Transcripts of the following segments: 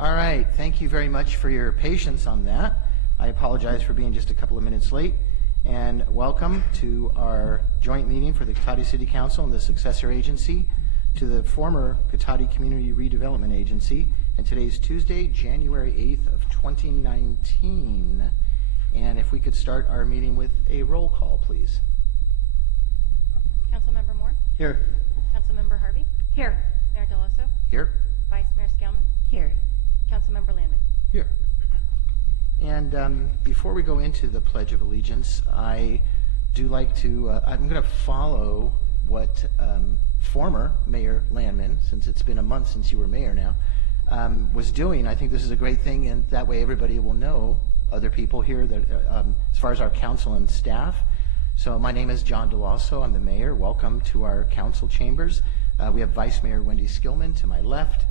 All right, thank you very much for your patience on that. I apologize for being just a couple of minutes late. And welcome to our joint meeting for the Cotati City Council and the successor agency to the former Cotati Community Redevelopment Agency. And today's Tuesday, January 8th of 2019. And if we could start our meeting with a roll call, please. Councilmember Moore? Here. Councilmember Harvey? Here. Mayor Deloso? Here. Vice Mayor Skelman? Here. Councilmember Landman? Here. And before we go into the Pledge of Allegiance, I do like to, I'm going to follow what former Mayor Landman, since it's been a month since you were mayor now, was doing. I think this is a great thing, and that way everybody will know, other people here, that as far as our council and staff. So my name is John DeLosso. I'm the mayor. Welcome to our council chambers. We have Vice Mayor Wendy Skillman to my left.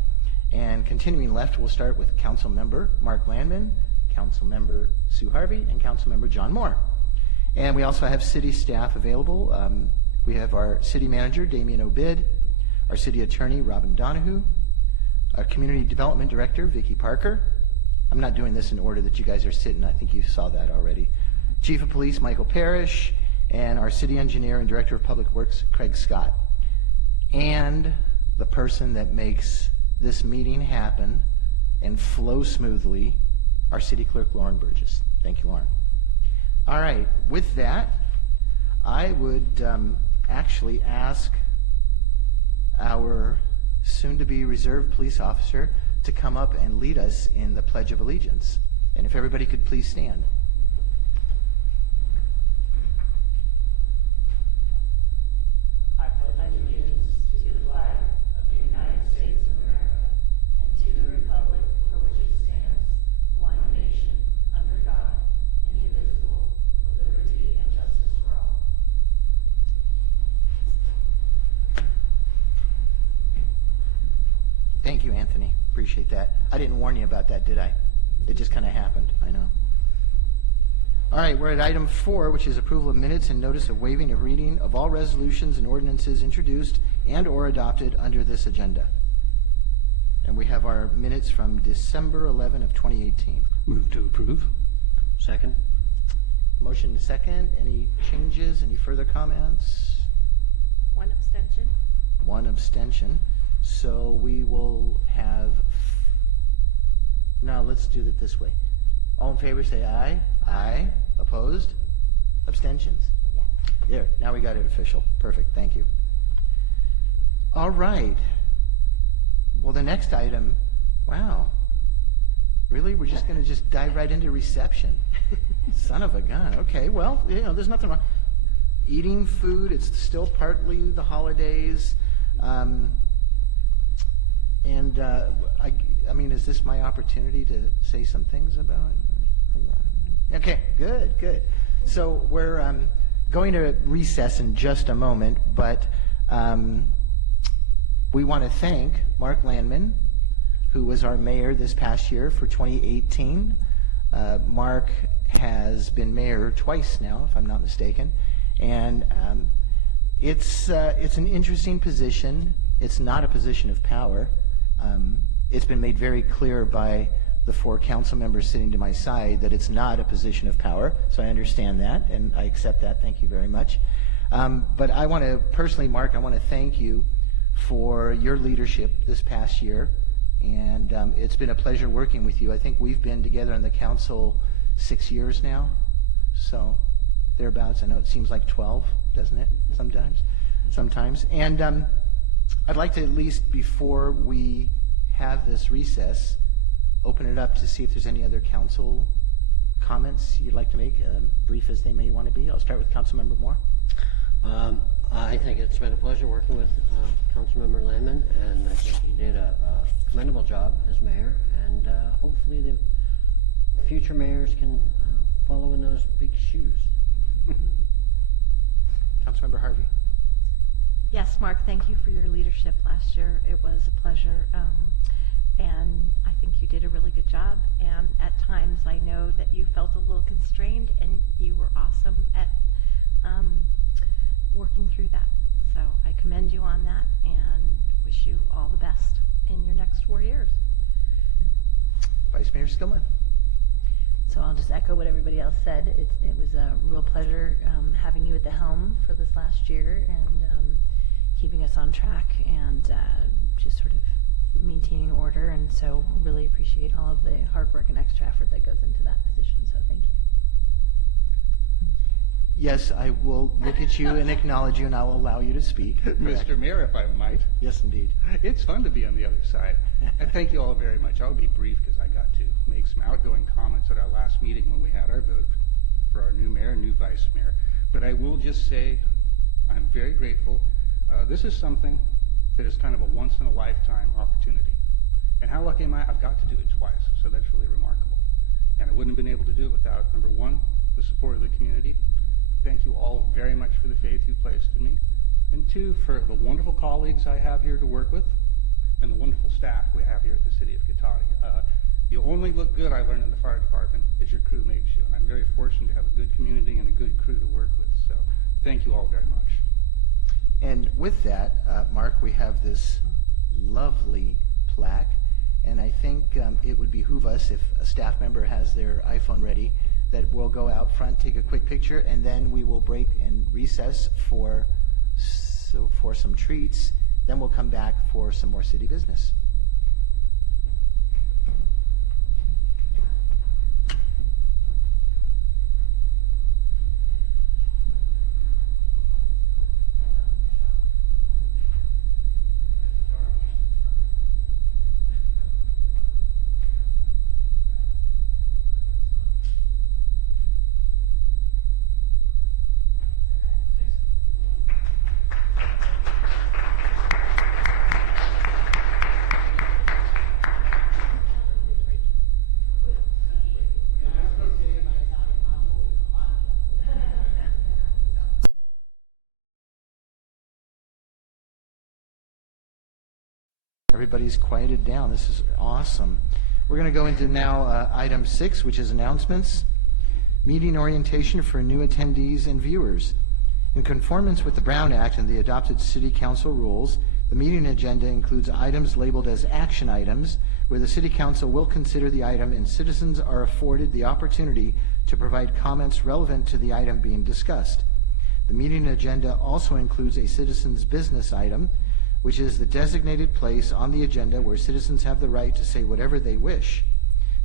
And continuing left, we'll start with Council Member Mark Landman, Council Member Sue Harvey, and Council Member John Moore. And we also have city staff available. We have our city manager, Damien Obid, our city attorney, Robin Donahue, our community development director, Vicki Parker. I'm not doing this in order that you guys are sitting. I think you saw that already. Chief of Police, Michael Parrish, and our city engineer and director of public works, Craig Scott. And the person that makes this meeting happen and flow smoothly, our city clerk, Lauren Burgess. Thank you, Lauren. All right, with that, I would actually ask our soon-to-be reserve police officer to come up and lead us in the Pledge of Allegiance. And if everybody could please stand. I pledge allegiance to the flag of the United States of America and to the republic for which it stands, one nation, under God, indivisible, with liberty and justice for all. Thank you, Anthony. Appreciate that. I didn't warn you about that, did I? It just kind of happened. I know. All right, we're at item 4, which is approval of minutes and notice of waiving of reading of all resolutions and ordinances introduced and or adopted under this agenda. And we have our minutes from December 11 of 2018. Move to approve. Second. Motion and second. Any changes? Any further comments? One abstention. One abstention. So we will have, now let's do it this way. All in favor say aye. Aye. Opposed? Abstentions? Yes. There, now we got it official. Perfect, thank you. All right. Well, the next item, wow. Really? We're just going to just dive right into reception. Son of a gun. Okay, well, you know, there's nothing wrong. Eating food, it's still partly the holidays. I mean, is this my opportunity to say some things about it? Okay, good, good. So we're going to recess in just a moment, but we want to thank Mark Landman, who was our mayor this past year for 2018. Mark has been mayor twice now, if I'm not mistaken, and it's an interesting position. It's not a position of power. It's been made very clear by the 4 council members sitting to my side that it's not a position of power, so I understand that, and I accept that. Thank you very much. But I want to, personally, Mark, I want to thank you for your leadership this past year, and it's been a pleasure working with you. I think we've been together on the council 6 years now, so thereabouts. I know it seems like 12, doesn't it, sometimes. And I'd like to, at least before we have this recess, open it up to see if there's any other council comments you'd like to make, brief as they may want to be. I'll start with Councilmember Moore. I think it's been a pleasure working with Councilmember Landman, and I think he did a commendable job as mayor, and hopefully the future mayors can follow in those big shoes. Councilmember Harvey. Yes, Mark, thank you for your leadership last year. It was a pleasure, and I think you did a really good job. And at times, I know that you felt a little constrained, and you were awesome at working through that. So I commend you on that and wish you all the best in your next 4 years. Vice Mayor Skillman. So I'll just echo what everybody else said. It was a real pleasure having you at the helm for this last year and keeping us on track and just sort of maintaining order. And so really appreciate all of the hard work and extra effort that goes into that position. So thank you. Yes, I will look at you and acknowledge you, and I'll allow you to speak. Correct. Mr. Mayor, if I might, Yes, indeed. it's fun to be on the other side. And thank you all very much. I'll be brief because I got to make some outgoing comments at our last meeting when we had our vote for our new mayor and new vice mayor. But I will just say I'm very grateful. This is something that is kind of a once-in-a-lifetime opportunity. And how lucky am I? I've got to do it twice, so that's really remarkable. And I wouldn't have been able to do it without, number one, the support of the community. Thank you all very much for the faith you placed in me. And two, for the wonderful colleagues I have here to work with and the wonderful staff we have here at the City of Cotati. You only look good, I learned in the fire department, as your crew makes you. And I'm very fortunate to have a good community and a good crew to work with. So thank you all very much. And with that, Mark, we have this lovely plaque, and I think it would behoove us, if a staff member has their iPhone ready, that we'll go out front, take a quick picture, and then we will break and recess for some treats. Then we'll come back for some more city business. Everybody's quieted down. This is awesome. We're going to go into now item 6, which is announcements. Meeting orientation for new attendees and viewers. In conformance with the Brown Act and the adopted City Council rules, the meeting agenda includes items labeled as action items, where the City Council will consider the item and citizens are afforded the opportunity to provide comments relevant to the item being discussed. The meeting agenda also includes a citizens' business item, which is the designated place on the agenda where citizens have the right to say whatever they wish.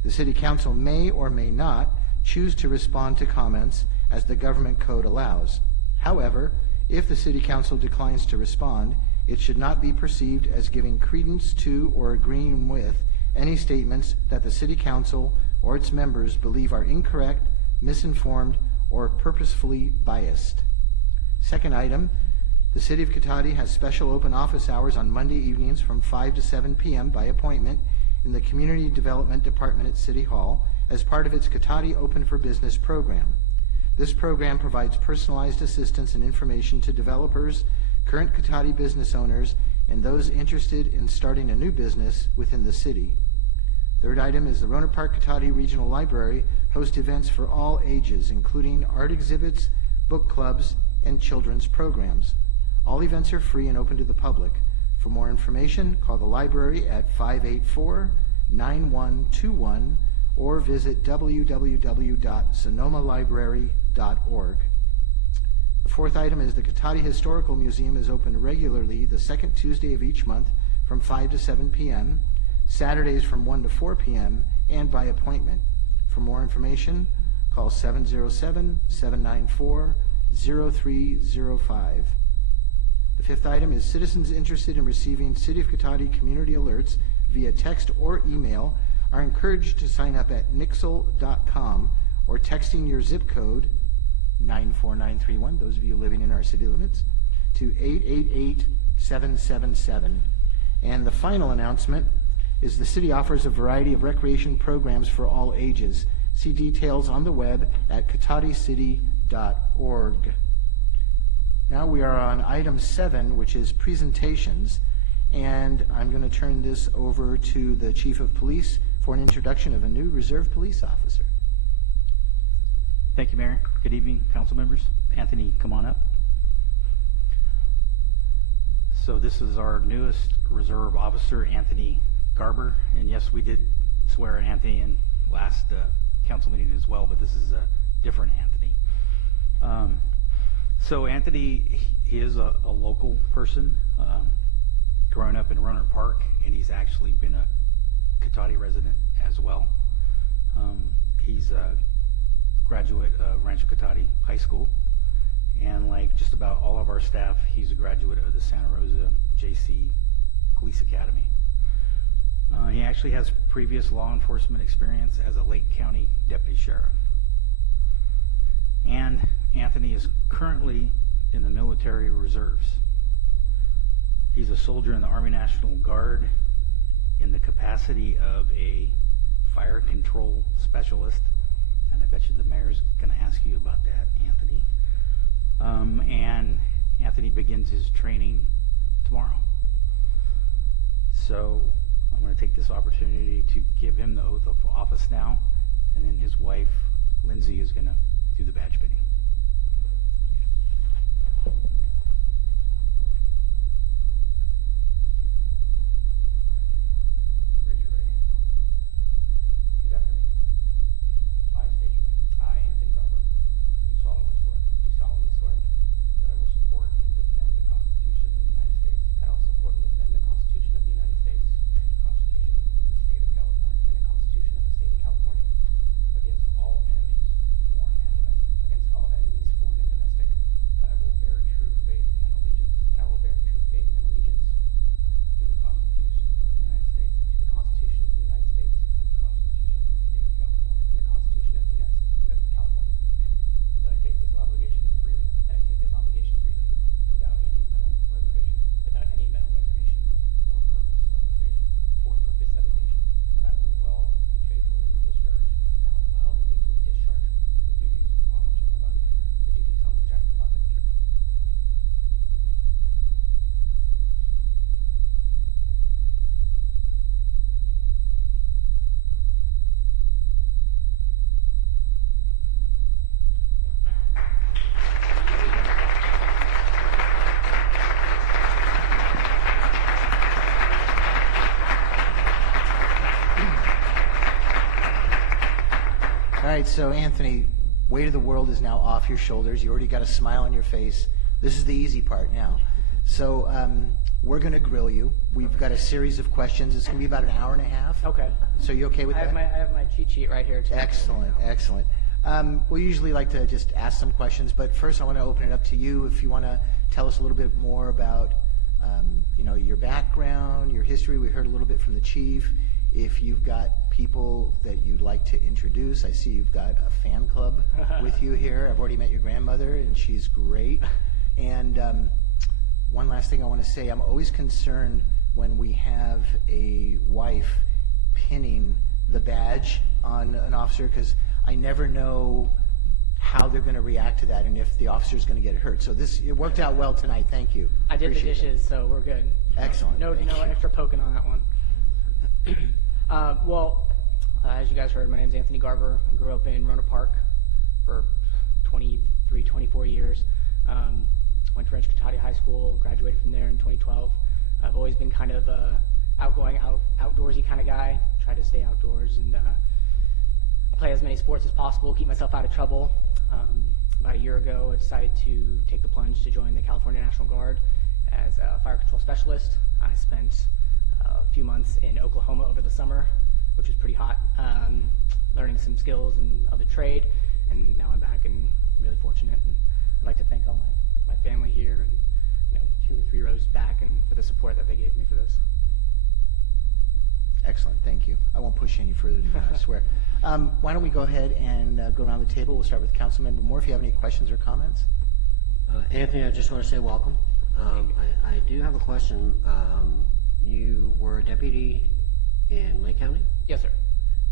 The City Council may or may not choose to respond to comments as the government code allows. However, if the City Council declines to respond, it should not be perceived as giving credence to or agreeing with any statements that the City Council or its members believe are incorrect, misinformed, or purposefully biased. Second item, the City of Cotati has special open office hours on Monday evenings from 5 to 7 p.m. by appointment in the Community Development Department at City Hall as part of its Cotati Open for Business program. This program provides personalized assistance and information to developers, current Cotati business owners, and those interested in starting a new business within the city. Third item is the Rohnert Park Cotati Regional Library hosts events for all ages, including art exhibits, book clubs, and children's programs. All events are free and open to the public. For more information, call the library at 584-9121 or visit www.sonomalibrary.org. The fourth item is the Cotati Historical Museum is open regularly the second Tuesday of each month from 5 to 7 p.m., Saturdays from 1 to 4 p.m., and by appointment. For more information, call 707-794-0305. The fifth item is citizens interested in receiving City of Cotati community alerts via text or email are encouraged to sign up at nixle.com or texting your zip code 94931, those of you living in our city limits, to 888-777. And the final announcement is the city offers a variety of recreation programs for all ages. See details on the web at cotaticity.org. Now we are on item 7, which is presentations, and I'm going to turn this over to the Chief of Police for an introduction of a new Reserve Police officer. Thank you, Mayor. Good evening, council members. Anthony, come on up. So this is our newest reserve officer, Anthony Garber, and yes, we did swear Anthony in last council meeting as well, but this is a different Anthony. So Anthony, he is a local person, growing up in Roanoke Park, and he's actually been a Cotati resident as well. He's a graduate of Rancho Cotati High School, and like just about all of our staff, he's a graduate of the Santa Rosa JC Police Academy. He actually has previous law enforcement experience as a Lake County Deputy Sheriff. And Anthony is currently in the military reserves. He's a soldier in the Army National Guard in the capacity of a fire control specialist. And I bet you the mayor's going to ask you about that, Anthony. And Anthony begins his training tomorrow. So I'm going to take this opportunity to give him the oath of office now, and then his wife, Lindsay, is going to do the badge fitting. Raise your right hand. Repeat after me. I state your name. I, Anthony Garber, Do solemnly swear do solemnly swear that I will support and defend the Constitution of the United States that I will support and defend the Constitution of the United States and the Constitution of the State of California and the Constitution of the State of California against all enemies, foreign and domestic, against all enemies, foreign and domestic, that I will bear true faith and allegiance that I will bear true faith and allegiance to the Constitution of the United States to the Constitution of the United States and the Constitution of the State of California, and the Constitution of the United States of California, that I take this obligation freely that I take this obligation freely without any mental reservation without any mental reservation or purpose of evasion, or purpose of evasion, and that I will well and faithfully discharge and I will well and faithfully discharge the duties upon which I'm about to enter. the duties on which I am about to enter. All right, so Anthony, weight of the world is now off your shoulders. You already got a smile on your face. This is the easy part now. So we're going to grill you. We've got a series of questions. It's going to be about an hour and a half. Okay. So you okay with I that? have my cheat sheet right here too. Excellent, excellent. We usually like to just ask some questions, but first I want to open it up to you. If you want to tell us a little bit more about, your background, your history. We heard a little bit from the chief. If you've got people that you'd like to introduce, I see you've got a fan club with you here. I've already met your grandmother, and she's great. And one last thing I want to say, I'm always concerned when we have a wife pinning the badge on an officer, because I never know how they're going to react to that and if the officer's going to get hurt. So it worked out well tonight. Thank you. I did Appreciate the dishes, so we're good. It. Excellent. No Thank you. extra poking on that one. As you guys heard, my name's Anthony Garber. I grew up in Roanoke Park for 23, 24 years. Went to Rancho Cotati High School, graduated from there in 2012. I've always been kind of outgoing, outdoorsy kind of guy. Try to stay outdoors and play as many sports as possible, keep myself out of trouble. About a year ago, I decided to take the plunge to join the California National Guard as a fire control specialist. I spent a few months in Oklahoma over the summer, which was pretty hot, learning some skills and of the trade, and now I'm back and I'm really fortunate, and I'd like to thank all my family here and 2 or 3 rows back and for the support that they gave me for this. Excellent. Thank you. I won't push you any further than that, I swear. Why don't we go ahead and go around the table. We'll start with Councilmember Moore if you have any questions or comments. Anthony, I just want to say welcome. I do have a question. You were a deputy in Lake County, Yes, sir.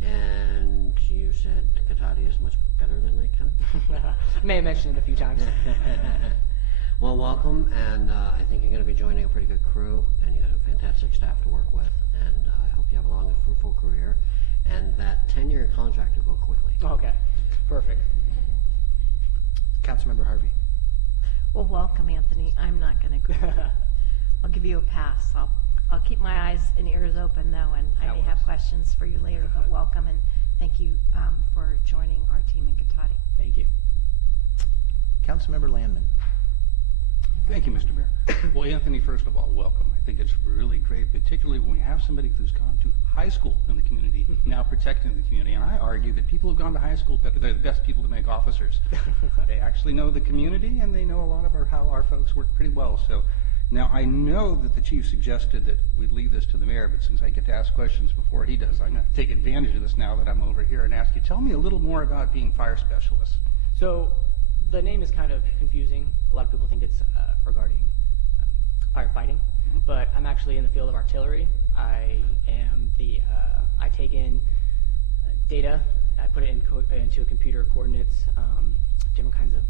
and you said Cotati is much better than Lake County? May have mentioned it a few times. Well, welcome, and I think you're going to be joining a pretty good crew, and you got a fantastic staff to work with, and I hope you have a long and fruitful career, and that 10-year contract will go quickly. Okay, perfect. Councilmember Harvey. Well, welcome, Anthony. I'm not going to go. I'll give you a pass. I'll I'll keep my eyes and ears open though, and I That may have works. questions for you later, but welcome and thank you for joining our team in Cotati. Thank you. Councilmember Landman. Thank you, Mr. Mayor. Well, Anthony, first of all, welcome. I think it's really great, particularly when we have somebody who's gone to high school in the community, now protecting the community. And I argue that people who've gone to high school, they're the best people to make officers. They actually know the community, and they know a lot of how our folks work pretty well. So now I know that the chief suggested that we'd leave this to the mayor, but since I get to ask questions before he does, I'm going to take advantage of this now that I'm over here and ask you, tell me a little more about being fire specialist. So the name is kind of confusing. A lot of people think it's regarding firefighting, but I'm actually in the field of artillery. I take in data, I put it into a computer, coordinates, different kinds of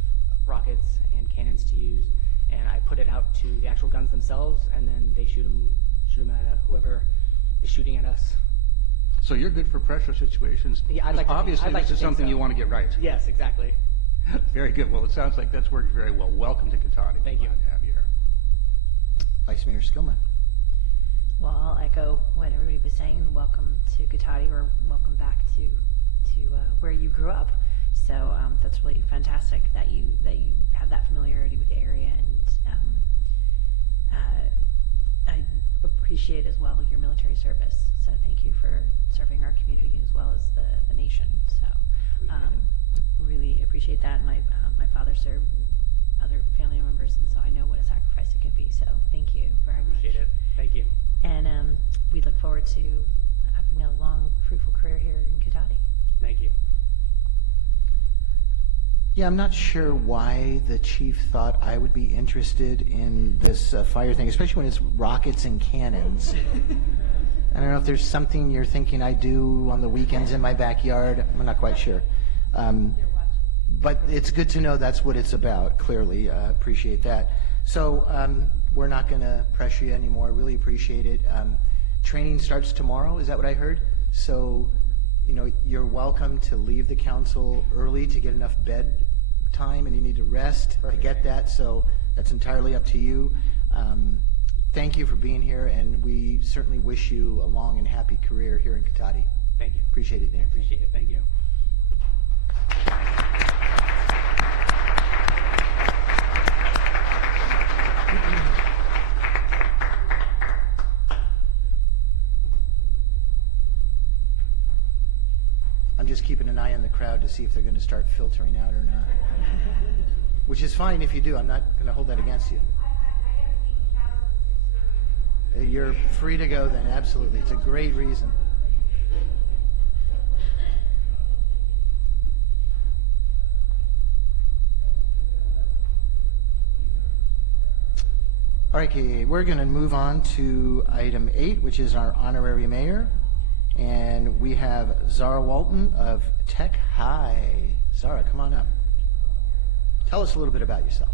rockets and cannons to use, and I put it out to the actual guns themselves, and then they shoot them at whoever is shooting at us. So you're good for pressure situations. Yeah, I'd like to think- obviously I'd like this to is think something so. you want to get right. Yes, exactly. Very good. Well, it sounds like that's worked very well. Welcome to Cotati. Thank you. Glad to have you here. Vice Mayor Skillman. Well, I'll echo what everybody was saying. Welcome to Cotati, or welcome back to where you grew up. So that's really fantastic that you have that familiarity with the area, and I appreciate as well your military service. So thank you for serving our community as well as the nation. So really appreciate that. My father served other family members, and so I know what a sacrifice it can be. So thank you very much. Appreciate it. Thank you. And we look forward to having a long, fruitful career here in Cotati. Thank you. Yeah, I'm not sure why the chief thought I would be interested in this fire thing, especially when it's rockets and cannons. I don't know if there's something you're thinking I do on the weekends in my backyard. I'm not quite sure. But it's good to know that's what it's about, clearly. Appreciate that. So we're not going to pressure you anymore. Really appreciate it. Training starts tomorrow, is that what I heard? So, you know, you're welcome to leave the council early to get enough bed time, and you need to rest. I get that, so that's entirely up to you. Thank you for being here, and we certainly wish you a long and happy career here in Cotati. Thank you. Appreciate it, I Nancy. appreciate it. Thank you. I'm just keeping an eye on the crowd to see if they're going to start filtering out or not. Which is fine if you do. I'm not going to hold that against you. You're free to go then, absolutely. It's a great reason. All right, okay, we're going to move on to item 8, which is our honorary mayor. And we have Zara Walton of Tech High. Zara, come on up. Tell us a little bit about yourself.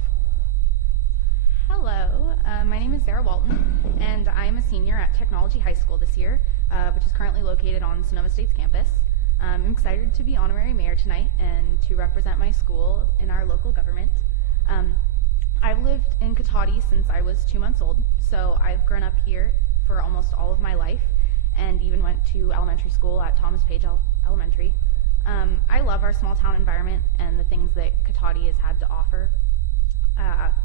Hello, my name is Zara Walton, and I'm a senior at Technology High School this year, which is currently located on Sonoma State's campus. I'm excited to be honorary mayor tonight and to represent my school in our local government. I've lived in Cotati since I was 2 months old, so I've grown up here for almost all of my life, and even went to elementary school at Thomas Page Elementary. I love our small town environment and the things that Cotati has had to offer.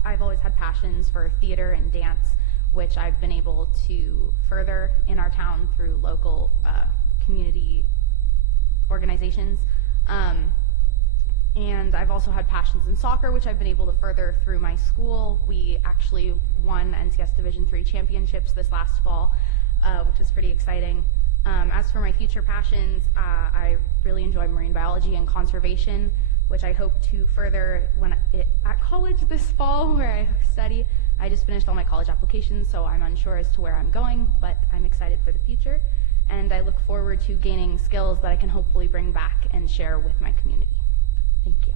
I've always had passions for theater and dance, which I've been able to further in our town through local community organizations. And I've also had passions in soccer, which I've been able to further through my school. We actually won NCS Division III championships this last fall, which is pretty exciting. As for my future passions, I really enjoy marine biology and conservation, which I hope to further at college this fall, where I study. I just finished all my college applications, so I'm unsure as to where I'm going, but I'm excited for the future, and I look forward to gaining skills that I can hopefully bring back and share with my community. Thank you.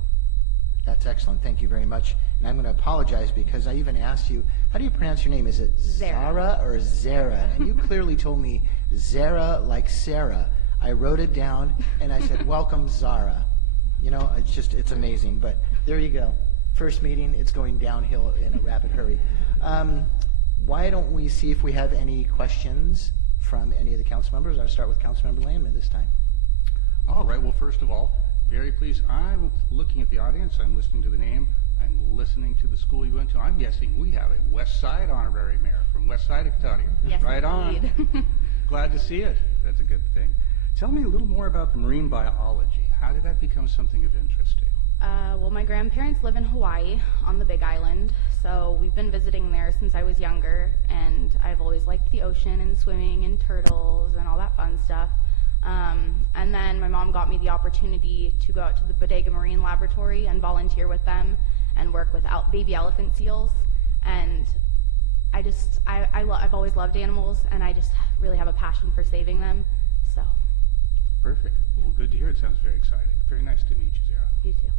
That's excellent. Thank you very much. And I'm going to apologize because I even asked you, how do you pronounce your name? Is it Zara. Zara or Zara? And you clearly told me Zara like Sarah. I wrote it down and I said, welcome, Zara. You know, it's amazing. But there you go. First meeting, it's going downhill in a rapid hurry. why don't we see if we have any questions from any of the council members? I'll start with Councilmember Landman this time. All right, well, first of all, very pleased. I'm looking at the audience, I'm listening to the name, I'm listening to the school you went to. I'm guessing we have a West Side honorary mayor from West Side of Catadia. Yes, right indeed. on. Glad to see it. That's a good thing. Tell me a little more about the marine biology. How did that become something of interest to you? Well, my grandparents live in Hawaii on the Big Island, so we've been visiting there since I was younger, and I've always liked the ocean and swimming and turtles and all that fun stuff. And then my mom got me the opportunity to go out to the Bodega Marine Laboratory and volunteer with them and work with baby elephant seals. And I've always loved animals, and I just really have a passion for saving them. So, Perfect. Yeah. Well, good to hear. It sounds very exciting. Very nice to meet you, Zara. you too.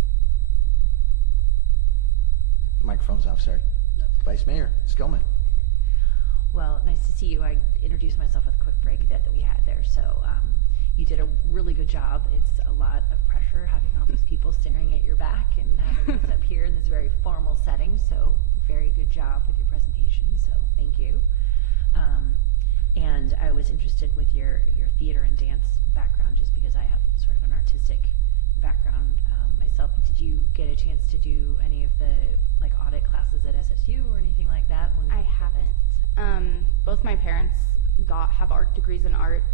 Microphone's off, sorry. Vice Mayor Skillman. Well, nice to see you. I introduced myself with a quick break that we had there. So you did a really good job. It's a lot of pressure having all these people staring at your back and having us up here in this very formal setting. So very good job with your presentation. So thank you. And I was interested with your theater and dance background just because I have sort of an artistic background myself. But did you get a chance to do any of the like audit classes at SSU or anything like that? When I haven't. Both my parents have art degrees in art,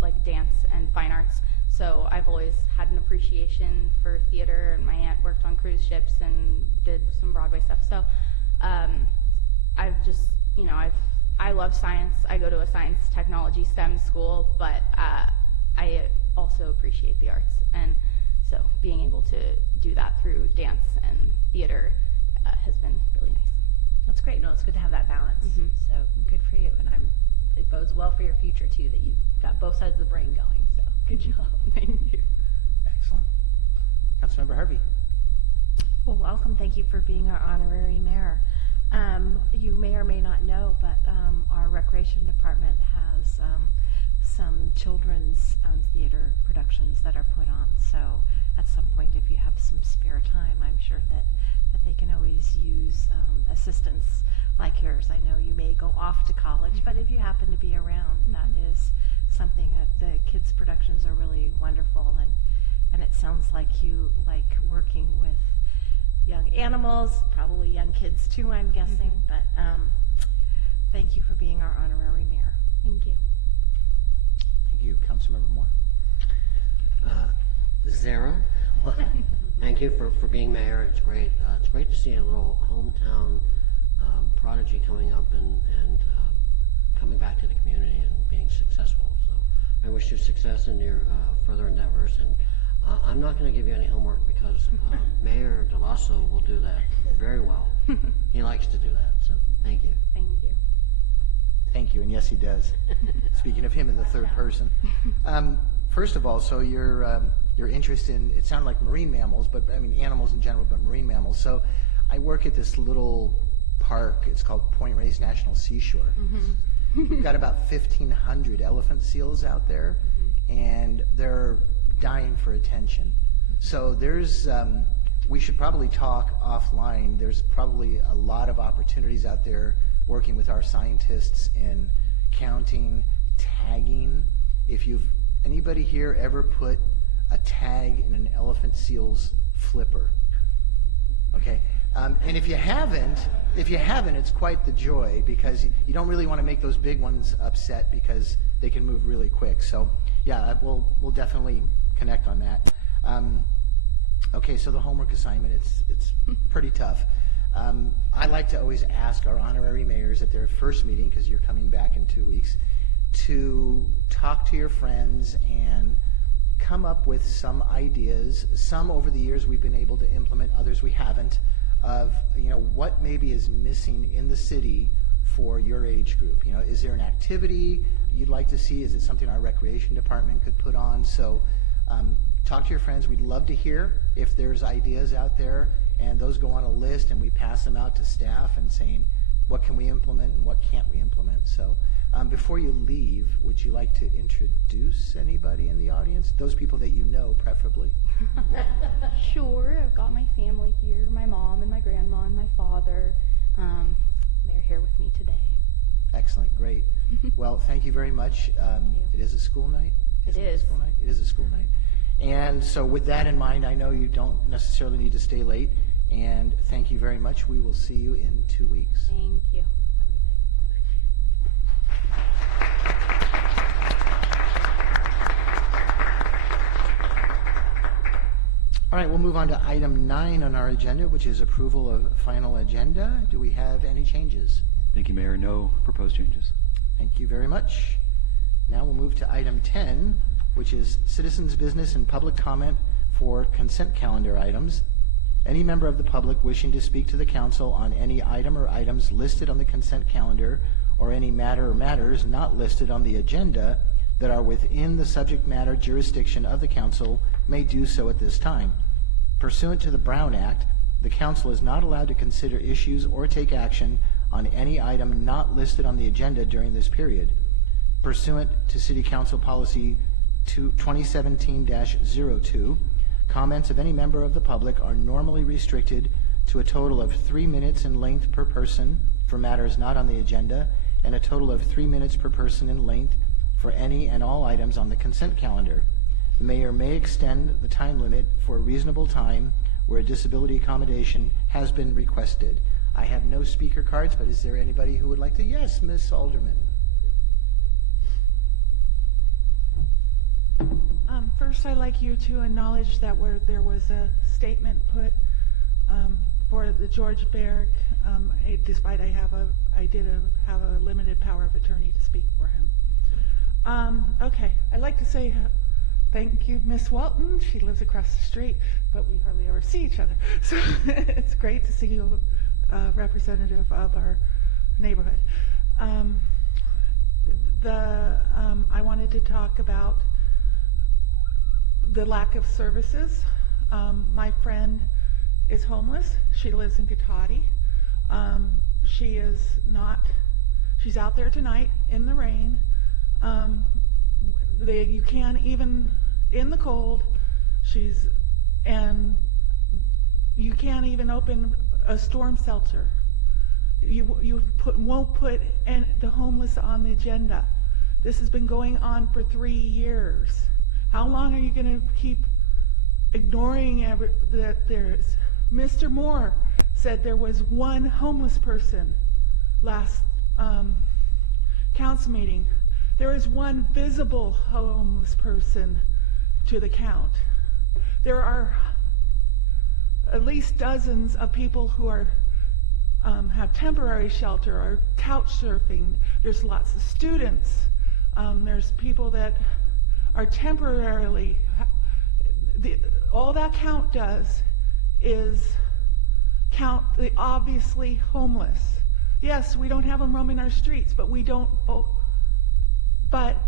like dance and fine arts. So I've always had an appreciation for theater, and my aunt worked on cruise ships and did some Broadway stuff. So I've just, I love science. I go to a science, technology, STEM school, but I also appreciate the arts. And so being able to do that through dance and theater has been really nice. That's great. No, it's good to have that balance. Mhm. So good for you, and it bodes well for your future too that you've got both sides of the brain going. So good job. Thank you. Excellent. Councilmember Harvey. Well, welcome. Thank you for being our honorary mayor. You may or may not know, but our recreation department has some children's theater productions that are put on. So at some point, if you have some spare time, I'm sure that they can always use assistance like yours. I know you may go off to college, but if you happen to be around, that is something that the kids' productions are really wonderful. And it sounds like you like working with young animals, probably young kids too, I'm guessing. But thank you for being our honorary mayor. Thank you. Thank you. Councilmember Moore. Zara, well, thank you for being mayor. It's great. It's great to see a little hometown prodigy coming up and coming back to the community and being successful. So I wish you success in your further endeavors. And I'm not going to give you any homework because Mayor DeLasso will do that very well. He likes to do that. So thank you. Thank you. Thank you, and yes, he does. Speaking of him in the third person. First of all, so your interest in, it sounded like marine mammals, but I mean animals in general, but marine mammals. So I work at this little park. It's called Point Reyes National Seashore. We've got about 1,500 elephant seals out there, and they're dying for attention. So there's, we should probably talk offline. There's probably a lot of opportunities out there working with our scientists in counting, tagging. If anybody here ever put a tag in an elephant seal's flipper? Okay, and if you haven't, it's quite the joy, because you don't really want to make those big ones upset because they can move really quick. So yeah, we'll definitely connect on that. Okay, so the homework assignment, it's pretty tough. I like to always ask our honorary mayors at their first meeting, because you're coming back in 2 weeks, to talk to your friends and come up with some ideas. Some over the years we've been able to implement, others we haven't, of what maybe is missing in the city for your age group. Is there an activity you'd like to see? Is it something our recreation department could put on? So talk to your friends. We'd love to hear if there's ideas out there, and those go on a list and we pass them out to staff and saying, what can we implement and what can't we implement? So before you leave, would you like to introduce anybody in the audience? Those people that you know, preferably. Sure, I've got my family here, my mom and my grandma and my father. They're here with me today. Excellent, great. Well, thank you very much. It is a school night? It Isn't a is. school night? It is a school night. And so with that in mind, I know you don't necessarily need to stay late, and thank you very much. We will see you in 2 weeks. Thank you. Have a good night. All right, we'll move on to item 9 on our agenda, which is approval of final agenda. Do we have any changes? Thank you, Mayor. No proposed changes. Thank you very much. Now we'll move to item 10, which is citizens' business and public comment for consent calendar items. Any member of the public wishing to speak to the council on any item or items listed on the consent calendar or any matter or matters not listed on the agenda that are within the subject matter jurisdiction of the council may do so at this time. Pursuant to the Brown Act, the council is not allowed to consider issues or take action on any item not listed on the agenda during this period. Pursuant to City Council Policy 2017-02, comments of any member of the public are normally restricted to a total of 3 minutes in length per person for matters not on the agenda, and a total of 3 minutes per person in length for any and all items on the consent calendar. The mayor may extend the time limit for a reasonable time where a disability accommodation has been requested. I have no speaker cards, but is there anybody who would like to? Yes, Ms. Alderman. First, I'd like you to acknowledge that there was a statement put for the George Barrick, despite I did have a limited power of attorney to speak for him. Okay, I'd like to say thank you, Miss Walton. She lives across the street, but we hardly ever see each other. So it's great to see you, representative of our neighborhood. I wanted to talk about the lack of services. My friend is homeless. She lives in Cotati. She's out there tonight in the rain. You can't even, in the cold, you can't even open a storm shelter. You won't put the homeless on the agenda. This has been going on for 3 years. How long are you going to keep ignoring that there's? Mr. Moore said there was one homeless person last council meeting. There is one visible homeless person to the count. There are at least dozens of people who are have temporary shelter or couch surfing. There's lots of students. There's people that are temporarily. All that count does is count the obviously homeless. Yes, we don't have them roaming our streets, but we don't. But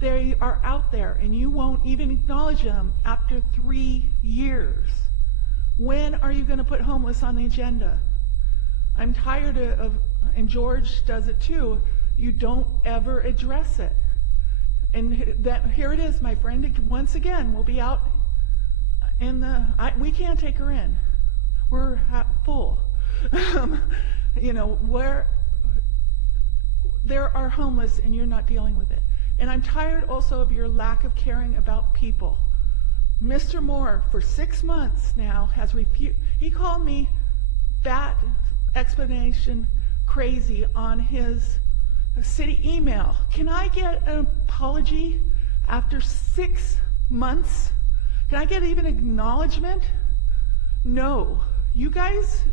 they are out there, and you won't even acknowledge them after 3 years. When are you going to put homeless on the agenda? I'm tired of, and George does it too, you don't ever address it. And here it is, my friend, once again, we'll be out in we can't take her in. We're full. Where there are homeless and you're not dealing with it. And I'm tired also of your lack of caring about people. Mr. Moore, for 6 months now, has refused. He called me that explanation crazy on his city email. Can I get an apology after 6 months? Can I get even acknowledgement? No. You guys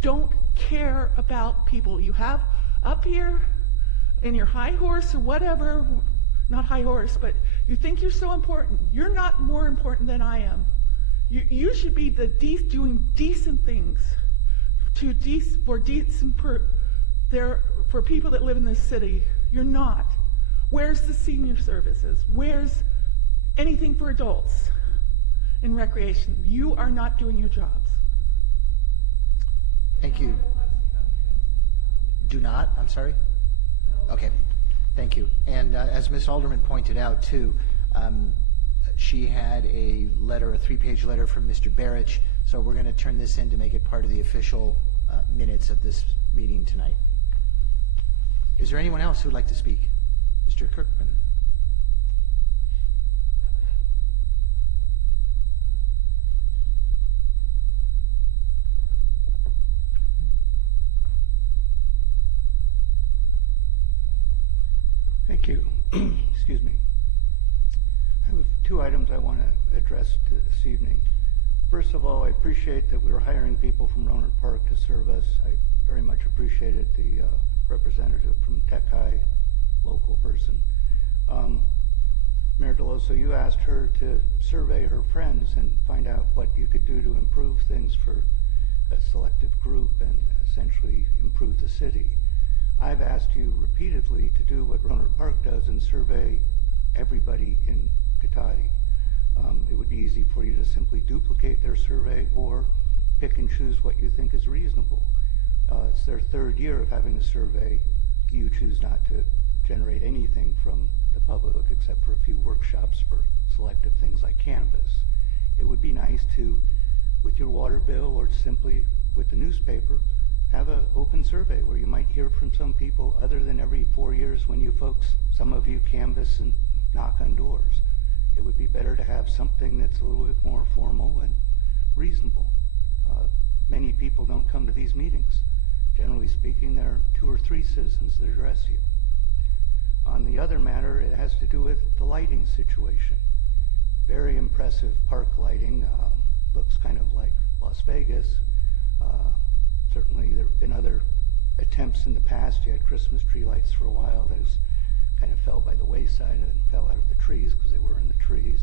don't care about people. You have up here in your high horse or whatever, not high horse, but you think you're so important. You're not more important than I am. You should be doing decent things for people that live in this city. You're not. Where's the senior services? Where's anything for adults in recreation? You are not doing your jobs. Thank you. Do not? I'm sorry? No. Okay. Thank you. And as Ms. Alderman pointed out, too, she had a 3-page letter from Mr. Barrich, so we're going to turn this in to make it part of the official minutes of this meeting tonight. Is there anyone else who would like to speak? Mr. Kirkman? Thank you. Excuse me. I have two items I want to address this evening. First of all, I appreciate that we're hiring people from Rohnert Park to serve us. I very much appreciated the representative from Tech High, local person. Mayor Deloso, you asked her to survey her friends and find out what you could do to improve things for a selective group and essentially improve the city. I've asked you repeatedly to do what Rohnert Park does and survey everybody in Cotati. It would be easy for you to simply duplicate their survey or pick and choose what you think is reasonable. It's their third year of having a survey. You choose not to generate anything from the public except for a few workshops for selective things like cannabis. It would be nice to, with your water bill or simply with the newspaper, have an open survey where you might hear from some people other than every 4 years when you folks, some of you canvass and knock on doors. It would be better to have something that's a little bit more formal and reasonable. Many people don't come to these meetings. Generally speaking, there are 2 or 3 citizens that address you. On the other matter, it has to do with the lighting situation. Very impressive park lighting. Looks kind of like Las Vegas. Certainly there have been other attempts in the past. You had Christmas tree lights for a while. Those kind of fell by the wayside and fell out of the trees because they were in the trees.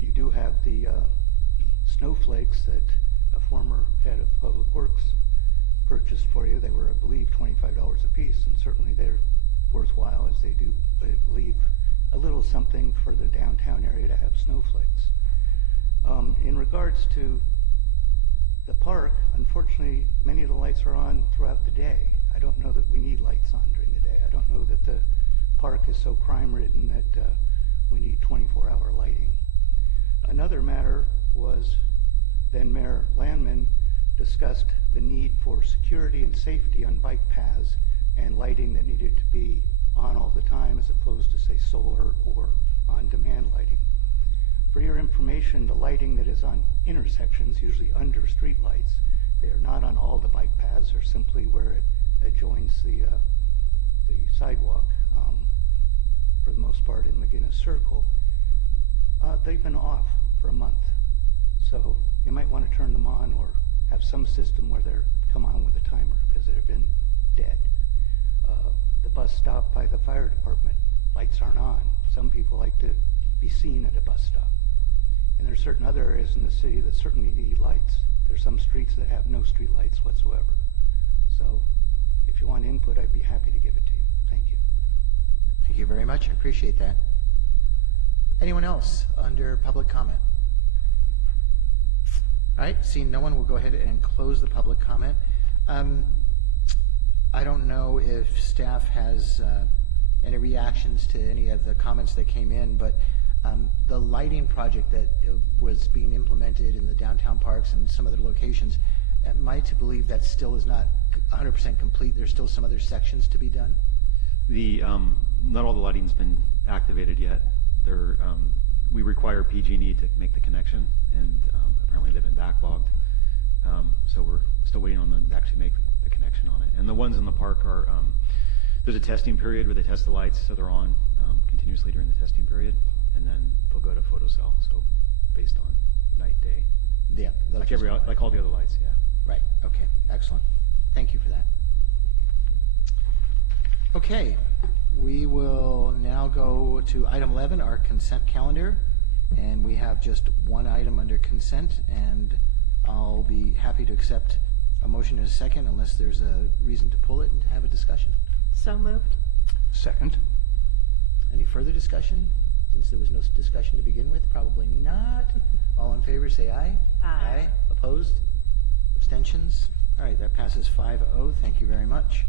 You do have the snowflakes that a former head of Public Works purchased for you. They were, I believe, $25 a piece, and certainly they're worthwhile as they do leave a little something for the downtown area to have snowflakes. In regards to the park, unfortunately, many of the lights are on throughout the day. I don't know that we need lights on during the day. I don't know that the park is so crime-ridden that we need 24-hour lighting. Another matter was then Mayor Landman discussed the need for security and safety on bike paths and lighting that needed to be on all the time as opposed to, say, solar or on-demand lighting. For your information, the lighting that is on intersections, usually under street lights, they are not on all the bike paths, or simply where it adjoins the sidewalk, for the most part in McGinnis Circle. They've been off for a month. So you might want to turn them on or have some system where they're come on with a timer because they've been dead. The bus stop by the fire department, lights aren't on. Some people like to be seen at a bus stop. And there are certain other areas in the city that certainly need lights. There's some streets that have no street lights whatsoever. So if you want input, I'd be happy to give it to you. Thank you. Thank you very much. I appreciate that. Anyone else under public comment? All right, seeing no one, we'll go ahead and close the public comment. I don't know if staff has any reactions to any of the comments that came in, but the lighting project that was being implemented in the downtown parks and some other locations, am I to believe that still is not 100% complete? There's still some other sections to be done? Not all the lighting's been activated yet. We require PG&E to make the connection, and apparently they've been backlogged. So we're still waiting on them to actually make the connection on it. And the ones in the park are, there's a testing period where they test the lights, so they're on continuously during the testing period, and then they'll go to photocell, so based on night, day. Yeah. Like all the other lights, yeah. Right, okay, excellent. Thank you for that. Okay, we will now go to item 11, our consent calendar, and we have just one item under consent, and I'll be happy to accept a motion in a second unless there's a reason to pull it and to have a discussion. So moved. Second. Any further discussion? Since there was no discussion to begin with, probably not. All in favor, say aye. Aye. Opposed? Abstentions? All right, that passes 5-0. Thank you very much.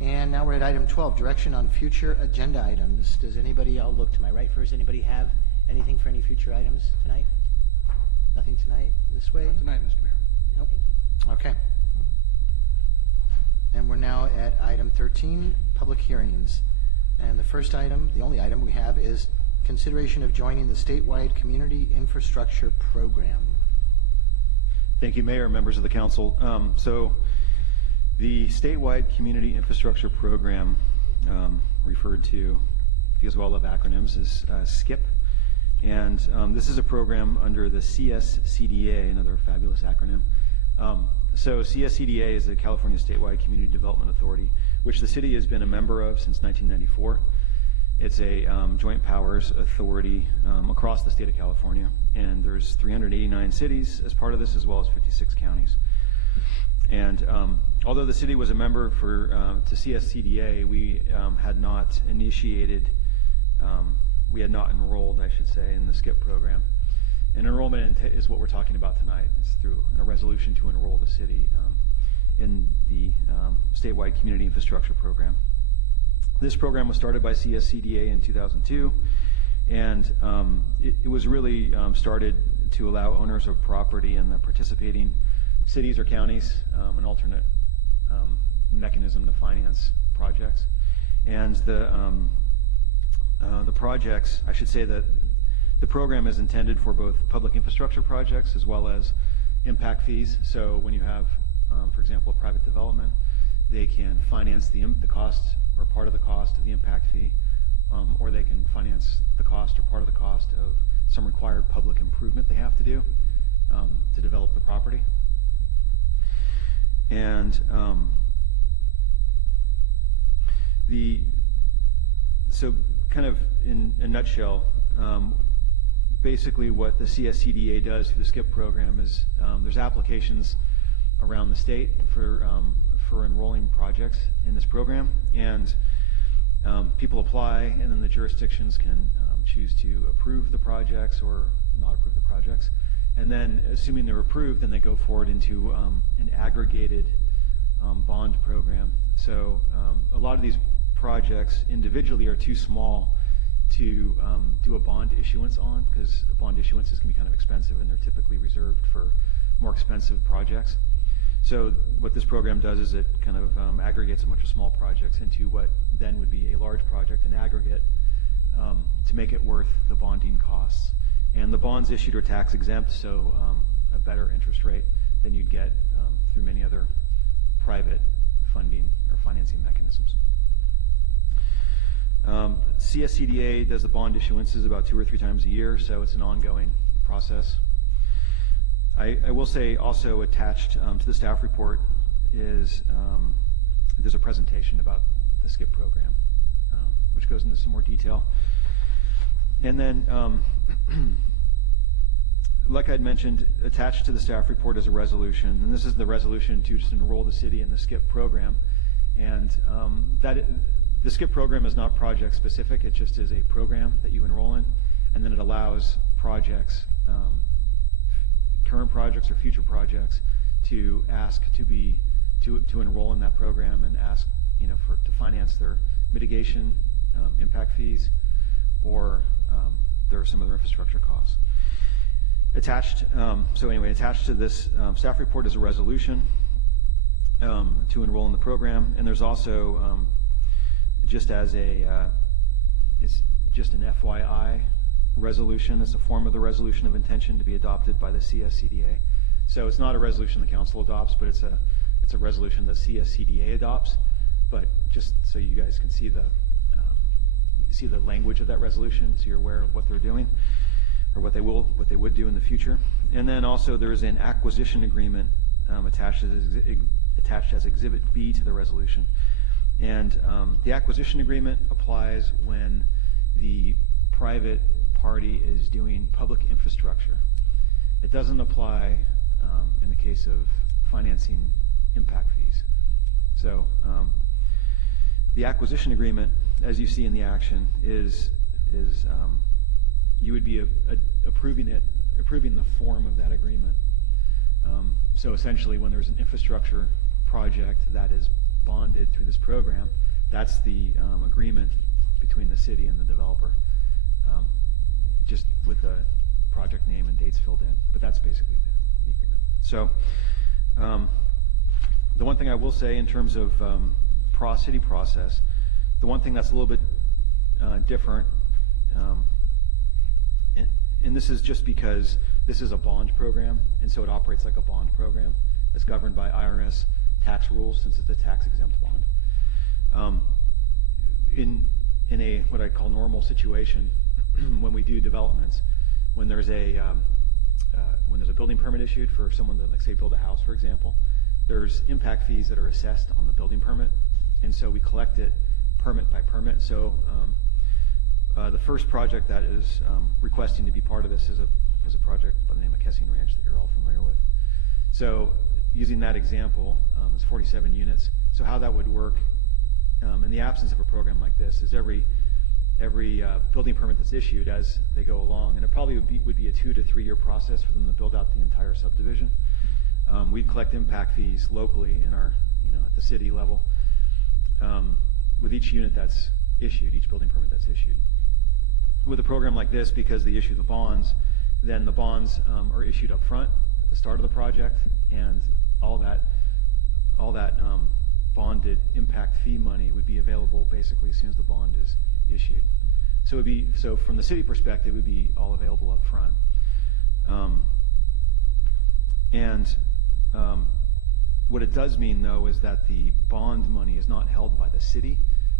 And now we're at item 12, direction on future agenda items. Does anybody, I'll look to my right first, anybody have anything for any future items tonight? Nothing tonight this way? Not tonight, Mr. Mayor. Nope. Okay. And we're now at item 13, public hearings. And the first item, the only item we have, is consideration of joining the statewide community infrastructure program. Thank you, Mayor, members of the council. So the statewide community infrastructure program, referred to, because we all love acronyms, is SKIP. And this is a program under the CSCDA, another fabulous acronym. So CSCDA is the California Statewide Community Development Authority, which the city has been a member of since 1994. It's a joint powers authority across the state of California, and there's 389 cities as part of this, as well as 56 counties. And although the city was a member to CSCDA, we had not initiated, we had not enrolled, I should say, in the SKIP program. And enrollment is what we're talking about tonight. It's through a resolution to enroll the city in the statewide community infrastructure program. This program was started by CSCDA in 2002, and it was really started to allow owners of property in the participating cities or counties an alternate mechanism to finance projects. And the projects, I should say that the program is intended for both public infrastructure projects as well as impact fees. So when you have, for example, a private development, they can finance the cost or part of the cost of the impact fee, or they can finance the cost or part of the cost of some required public improvement they have to do to develop the property. And so kind of in a nutshell, basically what the CSCDA does through the SKIP program is there's applications around the state for enrolling projects in this program, and people apply, and then the jurisdictions can choose to approve the projects or not approve the projects. And then, assuming they're approved, then they go forward into an aggregated bond program. So a lot of these projects individually are too small to do a bond issuance on, because bond issuances can be kind of expensive, and they're typically reserved for more expensive projects. So what this program does is it kind of aggregates a bunch of small projects into what then would be a large project in aggregate to make it worth the bonding costs. And the bonds issued are tax exempt, so a better interest rate than you'd get through many other private funding or financing mechanisms. CSCDA does the bond issuances about 2 or 3 times a year, so it's an ongoing process. I will say also attached to the staff report is there's a presentation about the SKIP program, which goes into some more detail. And then, like I'd mentioned, attached to the staff report is a resolution, and this is the resolution to just enroll the city in the SKIP program. And the SKIP program is not project specific, it just is a program that you enroll in, and then it allows projects, current projects or future projects, to ask to enroll in that program and ask to finance their mitigation, impact fees, or there are some other infrastructure costs. Attached to this staff report is a resolution to enroll in the program, and there's also it's just an FYI resolution. It's a form of the resolution of intention to be adopted by the CSCDA. So it's not a resolution the council adopts, but it's a resolution that CSCDA adopts. But just so you guys can see the language of that resolution, so you're aware of what they're doing, or what they would do in the future. And then also there is an acquisition agreement attached as Exhibit B to the resolution. And the acquisition agreement applies when the private party is doing public infrastructure. It doesn't apply in the case of financing impact fees. So the acquisition agreement, as you see in the action, is you would be approving the form of that agreement. So essentially, when there's an infrastructure project that is bonded through this program, that's the agreement between the city and the developer, just with the project name and dates filled in. But that's basically the agreement. So the one thing I will say in terms of city process, The one thing that's a little bit different, and this is just because this is a bond program, and so it operates like a bond program. It's governed by IRS tax rules since it's a tax-exempt bond. In a what I call normal situation, when we do developments, when there's a building permit issued for someone to, like, say, build a house, for example, there's impact fees that are assessed on the building permit, and so we collect it permit by permit. So the first project that is requesting to be part of this is a project by the name of Kessing Ranch that you're all familiar with. So using that example, it's 47 units. So how that would work in the absence of a program like this is every building permit that's issued as they go along, and it probably would be a 2 to 3 year process for them to build out the entire subdivision. We'd collect impact fees locally in our, at the city level, with each unit that's issued, each building permit that's issued. With a program like this, because they issue the bonds, then the bonds are issued up front at the start of the project, and all that bonded impact fee money would be available basically as soon as the bond is issued. So from the city perspective, it would be all available up front. What it does mean, though, is that the bond money is not held by the city.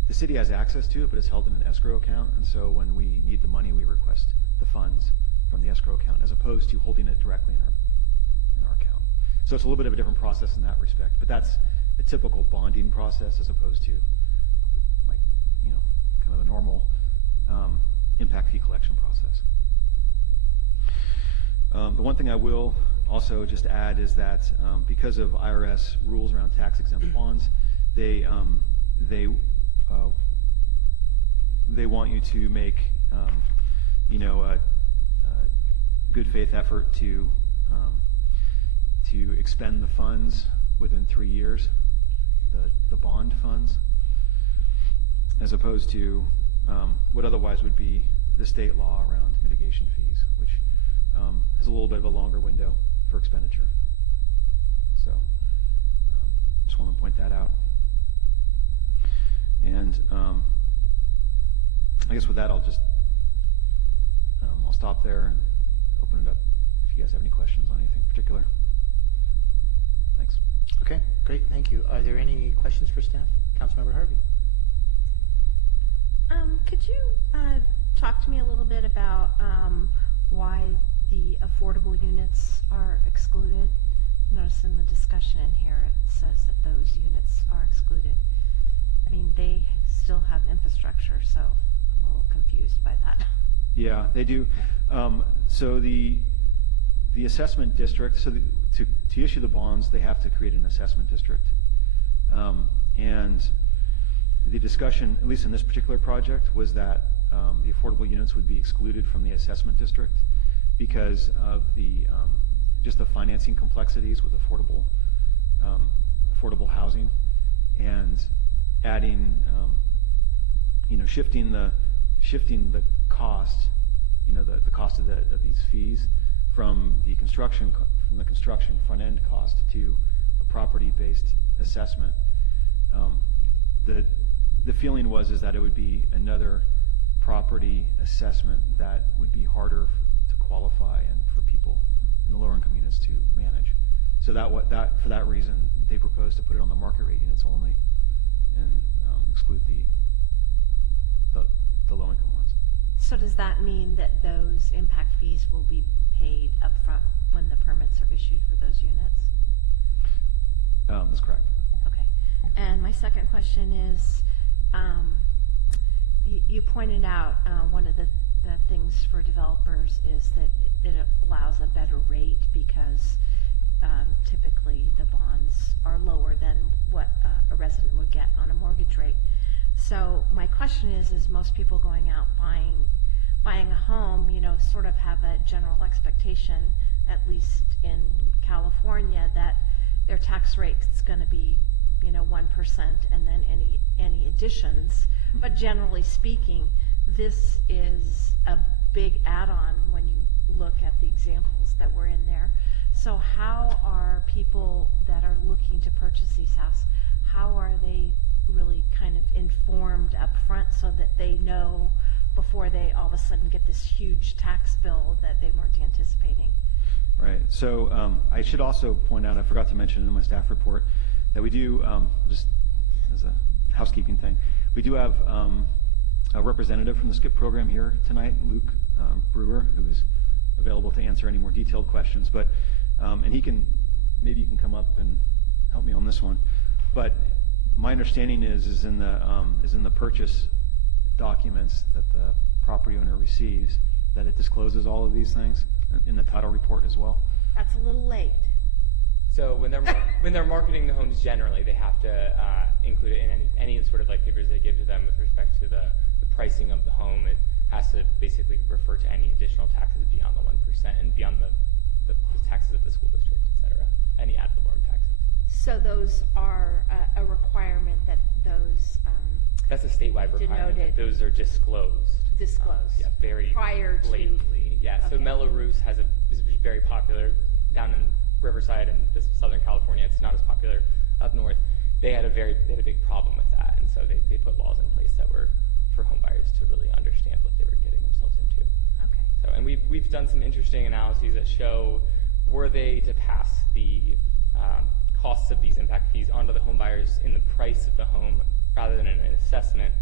The city has access to it, but it's held in an escrow account, and so when we need the money, we request the funds from the escrow account, as opposed to holding it directly in our account. So it's a little bit of a different process in that respect, but that's a typical bonding process as opposed to, like, kind of the normal impact fee collection process. The one thing I will also just add is that because of IRS rules around tax-exempt bonds, they want you to make a good faith effort to expend the funds within 3 years, the bond funds, as opposed to what otherwise would be the state law around mitigation fees, which has a little bit of a longer window for expenditure. So just want to point that out. And I guess with that, I'll stop there and open it up if you guys have any questions on anything particular. Thanks. Okay, great, thank you. Are there any questions for staff? Councilmember Harvey. Could you talk to me a little bit about why the affordable units are excluded? Notice in the discussion in here it says that those units are excluded. I mean, they still have infrastructure, so I'm a little confused by that. Yeah, they do. So the assessment district, to issue the bonds, they have to create an assessment district. And the discussion, at least in this particular project, was that the affordable units would be excluded from the assessment district because of just the financing complexities with affordable housing, and adding, shifting the cost, the cost of these fees from the construction front end cost to a property-based assessment. The feeling is that it would be another property assessment that would be harder to qualify and for people in the lower income units to manage. So for that reason, they propose to put it on the market rate units only and exclude the low income ones. So does that mean that those impact fees will be paid upfront when the permits are issued for those units? That's correct. Okay. And my second question is, you pointed out one of the things for developers is that it allows a better rate because typically the bonds are lower than what a resident would get on a mortgage rate. So my question is most people going out buying a home, sort of have a general expectation, at least in California, that their tax rate's going to be 1% and then any additions. But generally speaking, this is a big add-on when you look at the examples that were in there. So how are people that are looking to purchase these houses, how are they really kind of informed up front so that they know before they all of a sudden get this huge tax bill that they weren't anticipating. Right. So I should also point out, I forgot to mention in my staff report, that we do, just as a housekeeping thing, we do have a representative from the SCIP program here tonight, Luke Brewer, who is available to answer any more detailed questions. But and he can, maybe you can come up and help me on this one. But my understanding is in the purchase documents that the property owner receives, that it discloses all of these things in the title report as well. That's a little late. So when they're marketing the homes generally, they have to include it in any sort of like papers they give to them with respect to the pricing of the home. It has to basically refer to any additional taxes beyond the 1% and beyond the taxes of the school district, et cetera, any ad valorem taxes. So those are a requirement that those That's a statewide requirement. denoted. That those are disclosed. Disclosed. Yeah, very Prior to- blatantly. Yeah. So Okay. Melrose is very popular down in Riverside and this Southern California. It's not as popular up north. They had a big problem with that, and so they put laws in place that were for home buyers to really understand what they were getting themselves into. Okay. So, and we've done some interesting analyses that show, were they to pass the costs of these impact fees onto the home buyers in the price of the home rather than in an assessment,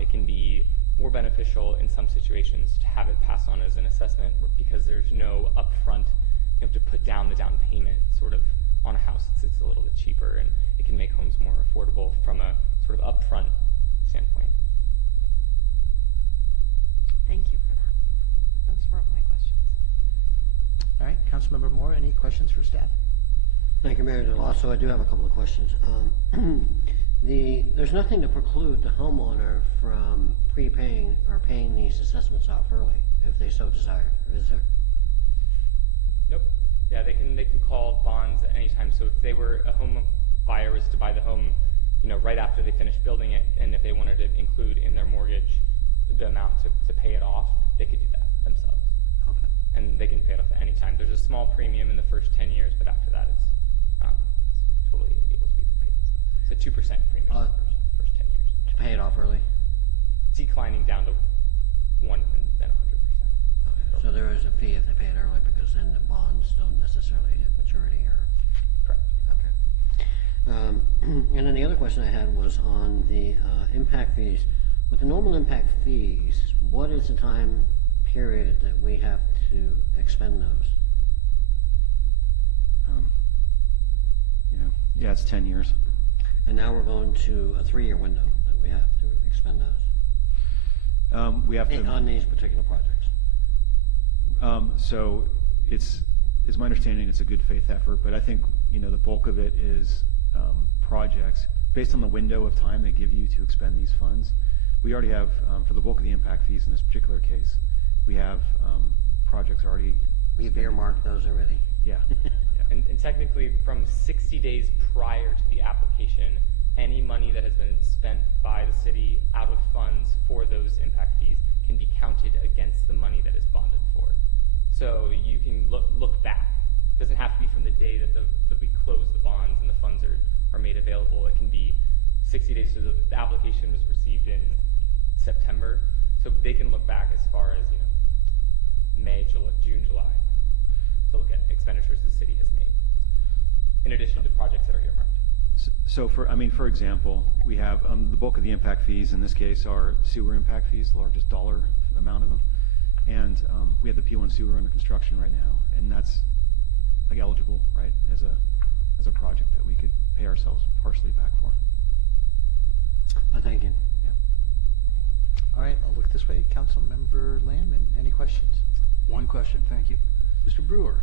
it can be more beneficial in some situations to have it passed on as an assessment because there's no upfront, you have to put down the down payment sort of on a house. It's a little bit cheaper, and it can make homes more affordable from a sort of upfront standpoint. Thank you for that. Those weren't my questions. All right, Councilmember Moore, any questions for staff? Thank you, Mayor DeLasso. I do have a couple of questions. There's nothing to preclude the homeowner from prepaying or paying these assessments off early if they so desired, is there? Nope. Yeah, they can call bonds at any time. So if they were a home buyer was to buy the home, right after they finished building it, and if they wanted to include in their mortgage the amount to pay it off, they could do that themselves. Okay. And they can pay it off at any time. There's a small premium in the first 10 years, but after that, it's totally able to be repaid. It's a 2% premium in the first 10 years. To pay it off early? Declining down to 1 and then 100%. Okay. So there is a fee if they pay it early because then the bonds don't necessarily hit maturity or? Correct. Okay. And then the other question I had was on the impact fees. With the normal impact fees, what is the time period that we have to expend those? Yeah, it's 10 years. And now we're going to a 3-year window that we have to expend those We have to. on these particular projects. So it's my understanding it's a good faith effort, but I think, the bulk of it is projects based on the window of time they give you to expend these funds. We already have, for the bulk of the impact fees in this particular case, we have projects already. We've earmarked those already? Yeah. Yeah. And technically, from 60 days prior to the application, any money that has been spent by the city out of funds for those impact fees can be counted against the money that is bonded for. So you can look back. It doesn't have to be from the day that we close the bonds and the funds are made available. It can be 60 days. So the application was received in September. So they can look back as far as, May, June, July, to look at expenditures the city has made, in addition to projects that are earmarked. So for example, we have the bulk of the impact fees in this case are sewer impact fees, the largest dollar amount of them. And we have the P1 sewer under construction right now, and that's like eligible, right, as a project that we could pay ourselves partially back for. Thank you. Yeah. All right, I'll look this way. Councilmember Landman, any questions? One question, thank you. Mr. Brewer,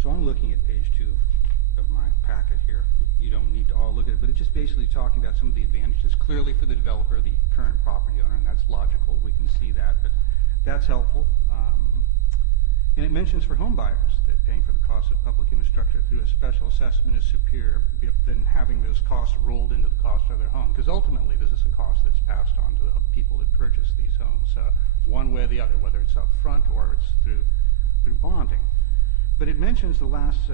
so I'm looking at page 2 of my packet here. You don't need to all look at it, but it's just basically talking about some of the advantages, clearly for the developer, the current property owner, and that's logical. We can see that, but that's helpful. And it mentions for home buyers that paying for the cost of public infrastructure through a special assessment is superior than having those costs rolled into the cost of their home. Because ultimately, this is a cost that's passed on to the people that purchase these homes, one way or the other, whether it's up front or it's through bonding. But it mentions the last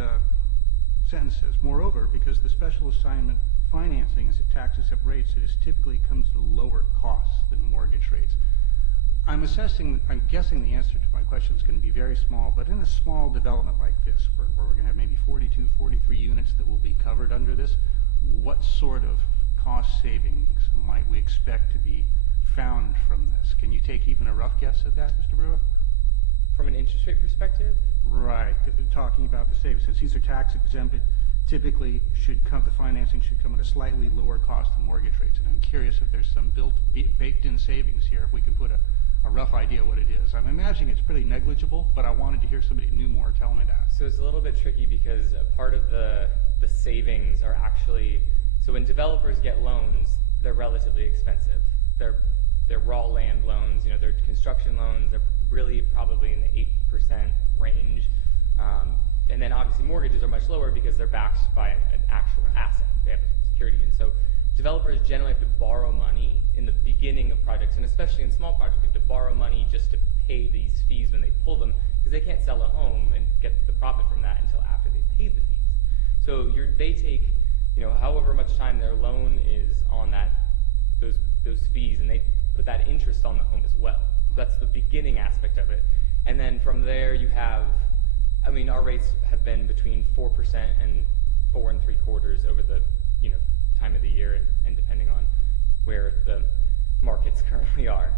sentence says, moreover, because the special assignment financing is at taxes at rates, it is typically comes to lower costs than mortgage rates. I'm guessing the answer to my question is going to be very small, but in a small development like this, where we're going to have maybe 42, 43 units that will be covered under this, what sort of cost savings might we expect to be found from this? Can you take even a rough guess at that, Mr. Brewer? From an interest rate perspective, Right, talking about the savings, since these are tax exempt, it typically the financing should come at a slightly lower cost than mortgage rates. And I'm curious if there's some baked-in savings here, if we can put a rough idea what it is. I'm imagining it's pretty negligible, but I wanted to hear somebody who knew more tell me that. so it's a little bit tricky because a part of the savings are actually, so when developers get loans, they're relatively expensive. They're raw land loans, they're construction loans, they're really probably in the 8% range. And then obviously mortgages are much lower because they're backed by an actual asset. They have security. And so developers generally have to borrow money in the beginning of projects, and especially in small projects, they have to borrow money just to pay these fees when they pull them, because they can't sell a home and get the profit from that until after they've paid the fees. So they take, however much time their loan is on those fees, and they put that interest on the home as well. So that's the beginning aspect of it. And then from there you have, our rates have been between 4% and 4 3/4 over the, time of the year and depending on where the markets currently are.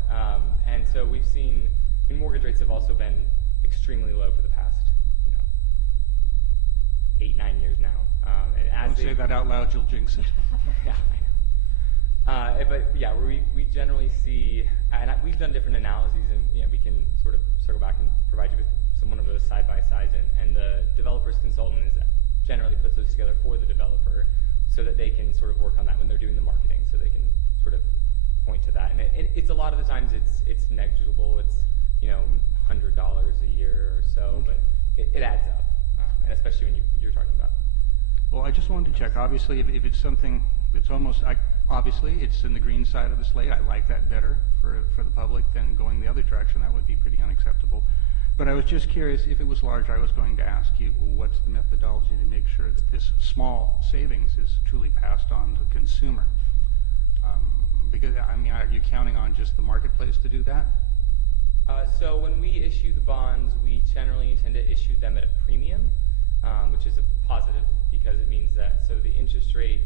And so we've seen, mortgage rates have also been extremely low for the past, 8-9 years now. And as Don't say that out loud, you'll jinx it. Yeah, I know. But yeah, we generally see, and we've done different analyses, and we can sort of circle back and provide you with one of those side-by-sides, and the developer's consultant generally puts those together for the developer so that they can sort of work on that when they're doing the marketing, so they can sort of point to that. And it's a lot of the times it's negligible. It's $100 a year or so, but it adds up, and especially when you're talking about. Well, I just wanted to check. Obviously, if it's something that's obviously it's in the green side of the slate. I like that better for the public than going the other direction. That would be pretty unacceptable. But I was just curious, if it was large, I was going to ask you, what's the methodology to make sure that this small savings is truly passed on to the consumer? Because, are you counting on just the marketplace to do that? So when we issue the bonds, we generally tend to issue them at a premium, which is a positive because it means that, so the interest rate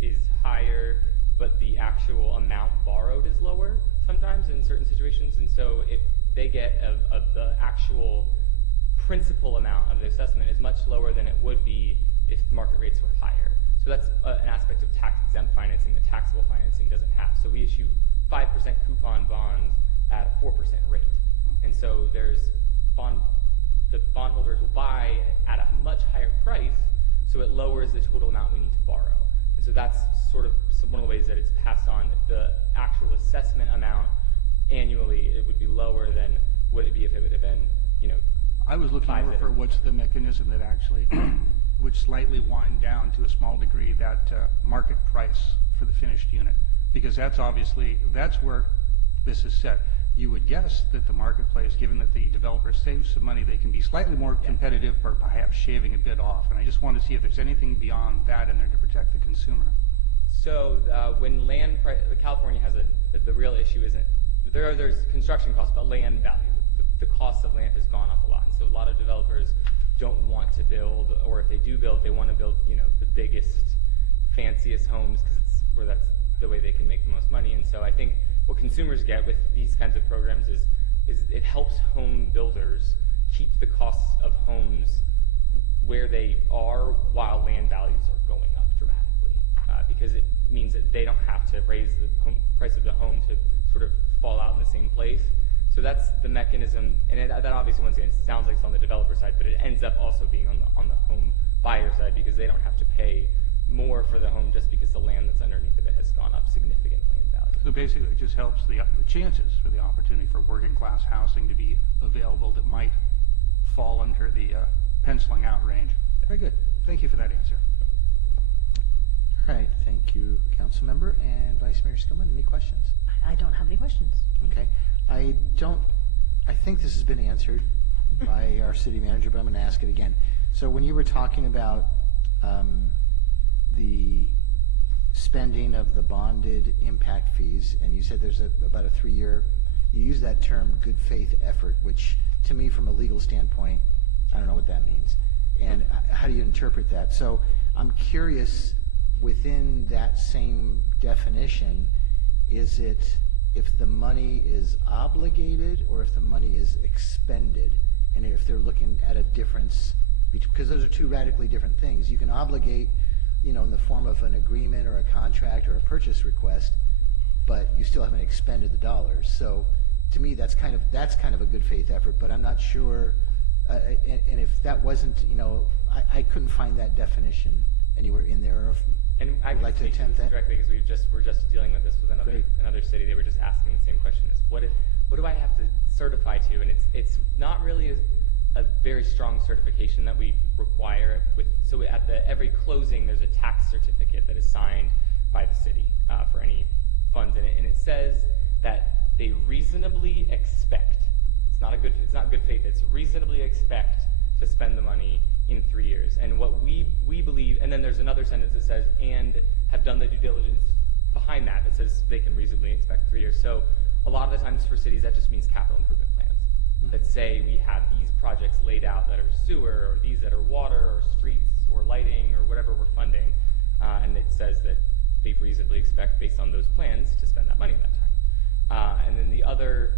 is higher, but the actual amount borrowed is lower sometimes in certain situations, and so if they get of the actual principal amount of the assessment is much lower than it would be if market rates were higher. So that's an aspect of tax-exempt financing that taxable financing doesn't have. So we issue 5% coupon bonds at a 4% rate, and so the bondholders will buy at a much higher price, so it lowers the total amount we need to borrow. And so that's sort of one of the ways that it's passed on. The actual assessment amount annually, it would be lower than would it be if it would have been, I was looking more for what's the mechanism that actually would slightly wind down to a small degree that market price for the finished unit, because that's where this is set. You would guess that the marketplace, given that the developer saves some money, they can be slightly more competitive or perhaps shaving a bit off. And I just wanted to see if there's anything beyond that in there to protect the consumer. So when California has the real issue isn't, there's construction costs, but land value. The cost of land has gone up a lot. And so a lot of developers don't want to build, or if they do build, they want to build, the biggest, fanciest homes because that's the way they can make the most money. And so I think what consumers get with these kinds of programs is it helps home builders keep the costs of homes where they are while land values are going up dramatically, because it means that they don't have to raise the price of the home to sort of fall out in the same place. So that's the mechanism, and that obviously, once again, sounds like it's on the developer side, but it ends up also being on the home buyer side because they don't have to pay more for the home just because the land that's underneath of it has gone up significantly in value. So basically, it just helps the chances for the opportunity for working class housing to be available that might fall under the penciling out range. Very good. Thank you for that answer. All right, thank you, Councilmember. And Vice Mayor Skillman, any questions? I don't have any questions. Okay. I think this has been answered by our city manager, but I'm going to ask it again. So when you were talking about the spending of the bonded impact fees, and you said there's about a 3-year, you use that term good faith effort, which to me from a legal standpoint, I don't know what that means. And how do you interpret that? So I'm curious, within that same definition, is it if the money is obligated or if the money is expended? And if they're looking at a difference, because those are two radically different things. You can obligate, you know, in the form of an agreement or a contract or a purchase request, but you still haven't expended the dollars. So to me, that's kind of a good faith effort, but I'm not sure, and if that wasn't, you know, I couldn't find that definition anywhere in there. Or if And I you'd can like to speak to attempt this that? directly because we're just dealing with this with another city. They were just asking the same question: is what do I have to certify to? And it's not really a very strong certification that we require. So at every closing, there's a tax certificate that is signed by the city for any funds in it, and it says that they reasonably expect. It's not good faith. It's reasonably expect to spend the money in 3 years. And what we believe, and then there's another sentence that says, and have done the due diligence behind that says they can reasonably expect 3 years. So a lot of the times for cities, that just means capital improvement plans that say we have these projects laid out that are sewer, or these that are water, or streets, or lighting, or whatever we're funding, and it says that they reasonably expect, based on those plans, to spend that money in that time. And then the other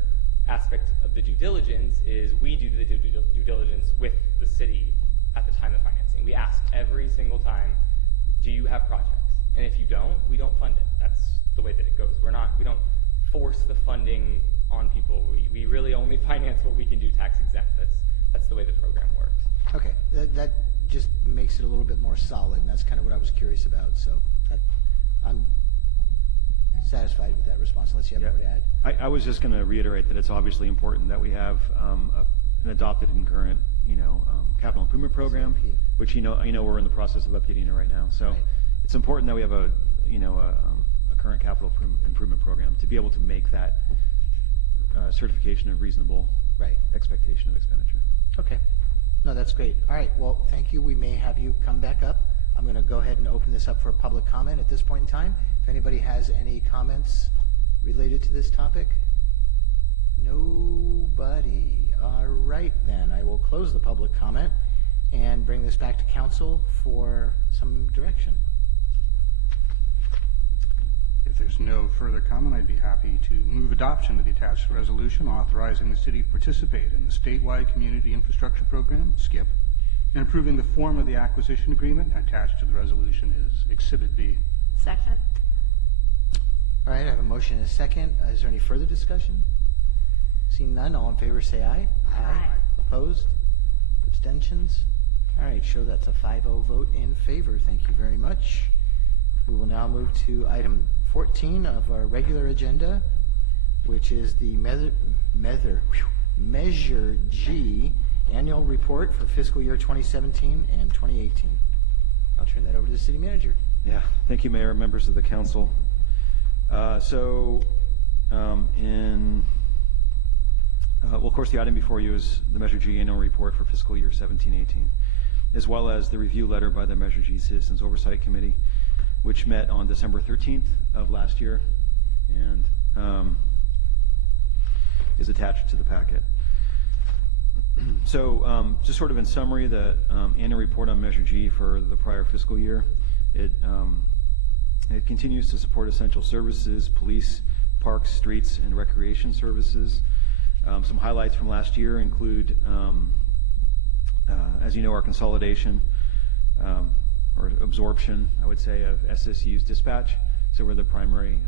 aspect of the due diligence is we do the due diligence with the city at the time of financing. We ask every single time, do you have projects? And if you don't, we don't fund it. That's the way that it goes. We don't force the funding on people. We really only finance what we can do tax exempt. That's the way the program works. Okay, that just makes it a little bit more solid, and that's kind of what I was curious about. So I'm satisfied with that response, unless you have more to add. I was just going to reiterate that it's obviously important that we have an adopted and current, capital improvement program, CIP. which we're in the process of updating it right now. So Right. it's important that we have a current capital improvement program to be able to make that certification of reasonable Right. expectation of expenditure. Okay. No, that's great. All right, well, thank you. We may have you come back up. I'm going to go ahead and open this up for public comment at this point in time. If anybody has any comments related to this topic? Nobody. All right, then. I will close the public comment and bring this back to council for some direction. If there's no further comment, I'd be happy to move adoption of the attached resolution authorizing the city to participate in the statewide community infrastructure program, SKIP, and approving the form of the acquisition agreement attached to the resolution is Exhibit B. Second? All right, I have a motion and a second. Is there any further discussion? Seeing none, all in favor say aye. Aye. Opposed? Abstentions? All right, show that's a 5-0 vote in favor. Thank you very much. We will now move to item 14 of our regular agenda, which is the Measure G annual report for fiscal year 2017 and 2018. I'll turn that over to the city manager. Yeah, thank you, Mayor, members of the council. Of course, the item before you is the Measure G annual report for fiscal year 17-18, as well as the review letter by the Measure G Citizens Oversight Committee, which met on December 13th of last year and is attached to the packet. So just sort of in summary, the annual report on Measure G for the prior fiscal year, it continues to support essential services, police, parks, streets, and recreation services. Some highlights from last year include, as you know, our consolidation or absorption, I would say, of SSU's dispatch. So we're the primary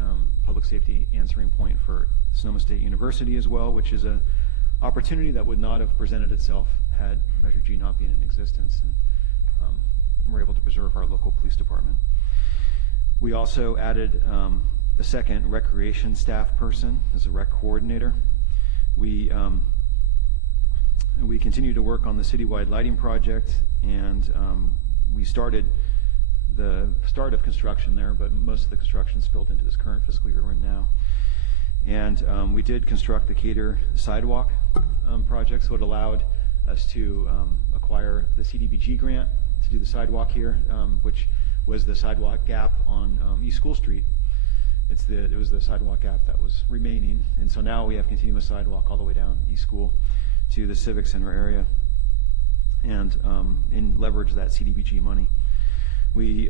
public safety answering point for Sonoma State University as well, which is an opportunity that would not have presented itself had Measure G not been in existence, and we're able to preserve our local police department. We also added a second recreation staff person as a rec coordinator. We continue to work on the citywide lighting project, and we started the start of construction there, but most of the construction spilled into this current fiscal year we're in now. And we did construct the Cater sidewalk project, so it allowed us to acquire the CDBG grant to do the sidewalk here, which was the sidewalk gap on East School Street. It was the sidewalk gap that was remaining, and so now we have continuous sidewalk all the way down East School to the Civic Center area, and leverage that CDBG money. We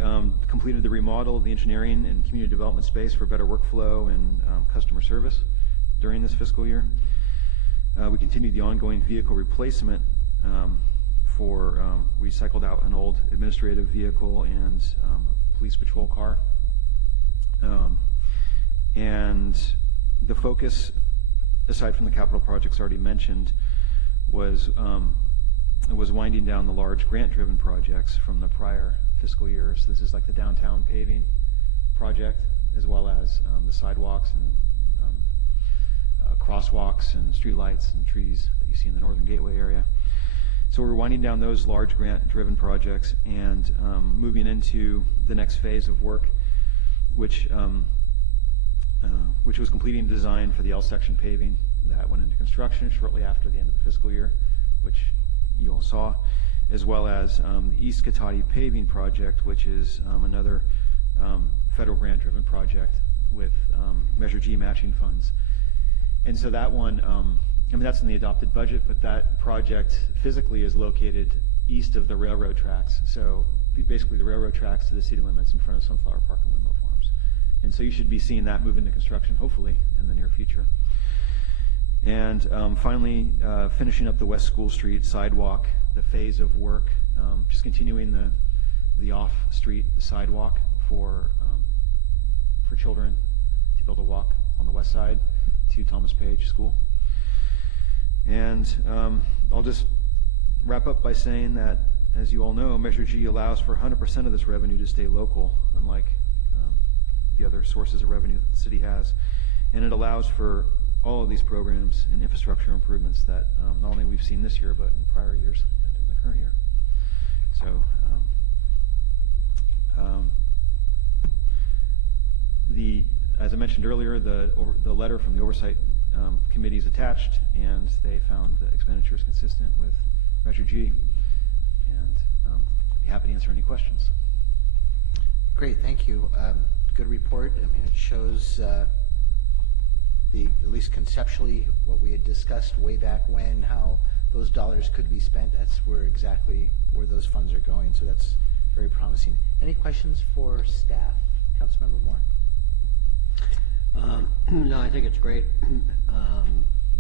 completed the remodel of the engineering and community development space for better workflow and customer service during this fiscal year. We continued the ongoing vehicle replacement we cycled out an old administrative vehicle and a police patrol car. And the focus, aside from the capital projects already mentioned, was winding down the large grant-driven projects from the prior fiscal years. This is like the downtown paving project, as well as the sidewalks and crosswalks and streetlights and trees that you see in the Northern Gateway area. So we're winding down those large grant-driven projects and moving into the next phase of work, which was completing design for the L section paving that went into construction shortly after the end of the fiscal year, which you all saw, as well as the East Cotati paving project, which is another federal grant-driven project with Measure G matching funds. And so that one, that's in the adopted budget, but that project physically is located east of the railroad tracks. So basically the railroad tracks to the city limits in front of Sunflower Park and Windmill Farms. And so you should be seeing that move into construction, hopefully, in the near future. And finally, finishing up the West School Street sidewalk, the phase of work, just continuing the off-street sidewalk for children to be able to walk on the west side to Thomas Page School. And I'll just wrap up by saying that, as you all know, Measure G allows for 100% of this revenue to stay local, unlike the other sources of revenue that the city has. And it allows for all of these programs and infrastructure improvements that not only we've seen this year, but in prior years and in the current year. So as I mentioned earlier, the letter from the Oversight Committee is attached, and they found the expenditures consistent with Measure G, and I'd be happy to answer any questions. Great, thank you. Good report. I mean, it shows at least conceptually what we had discussed way back when, how those dollars could be spent. That's exactly where those funds are going, so that's very promising. Any questions for staff? Councilmember Moore. No, I think it's great.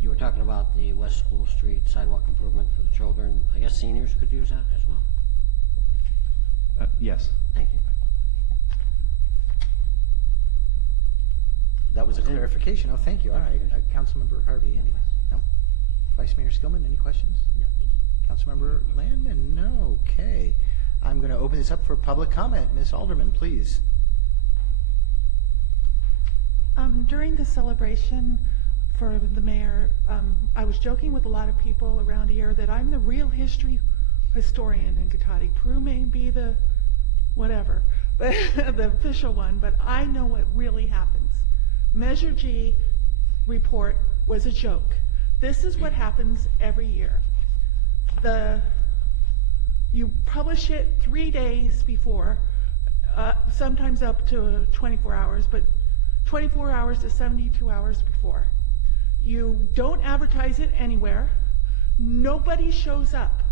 You were talking about the West School Street sidewalk improvement for the children. I guess seniors could use that as well? Yes. Thank you. That was a clarification. Oh, thank you. All right. Councilmember Harvey, any? No? Vice Mayor Skillman, any questions? No, thank you. Councilmember Landman? No. Okay. I'm going to open this up for public comment. Ms. Alderman, please. During the celebration for the mayor, I was joking with a lot of people around here that I'm the real historian in Cotati. Prue may be the whatever, but the official one, but I know what really happens. Measure G report was a joke. This is what happens every year. You publish it 3 days before, sometimes up to 24 hours, but 24 hours to 72 hours before. You don't advertise it anywhere. Nobody shows up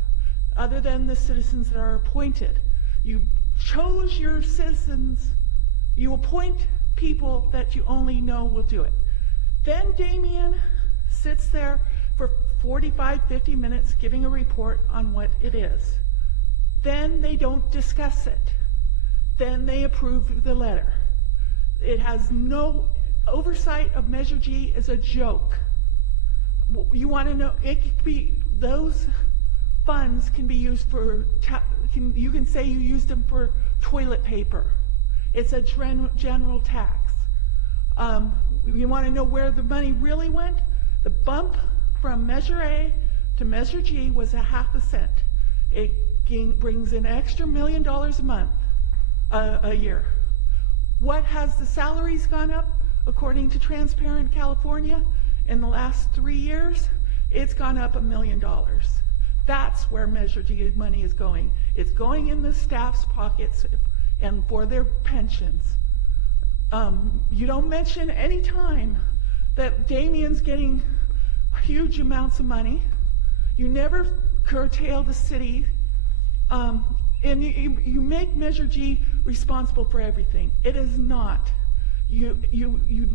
other than the citizens that are appointed. You chose your citizens. You appoint people that you only know will do it. Then Damien sits there for 45, 50 minutes giving a report on what it is. Then they don't discuss it. Then they approve the letter. It has no oversight of Measure G. Is a joke. You want to know, it could be, those funds can be used for, you can say you used them for toilet paper. It's a general tax. You want to know where the money really went? The bump from Measure A to Measure G was 0.5 cent. It brings in extra $1 million a month, a year. What has the salaries gone up according to Transparent California in the last 3 years? It's gone up $1 million. That's where Measure G money is going. It's going in the staff's pockets and for their pensions. You don't mention any time that Damien's getting huge amounts of money. You never curtail the city, and you make Measure G responsible for everything. It is not. You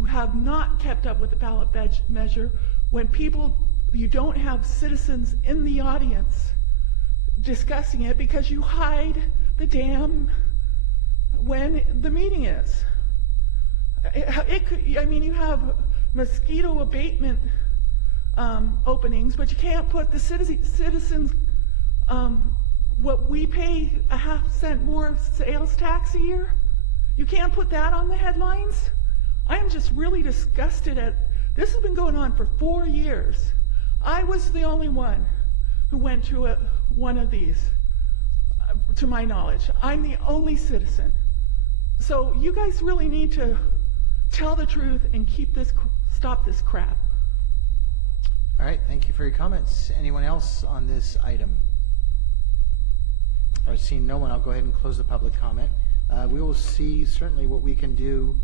have not kept up with the ballot measure. When you don't have citizens in the audience discussing it because you hide the damn when the meeting is. You have mosquito abatement openings, but you can't put the citizens, what we pay a half-cent more sales tax a year. You can't put that on the headlines. I am just really disgusted at, this has been going on for 4 years. I was the only one who went to one of these, to my knowledge. I'm the only citizen. So you guys really need to tell the truth and stop this crap. All right, thank you for your comments. Anyone else on this item? All right, seeing no one, I'll go ahead and close the public comment. We will see certainly what we can do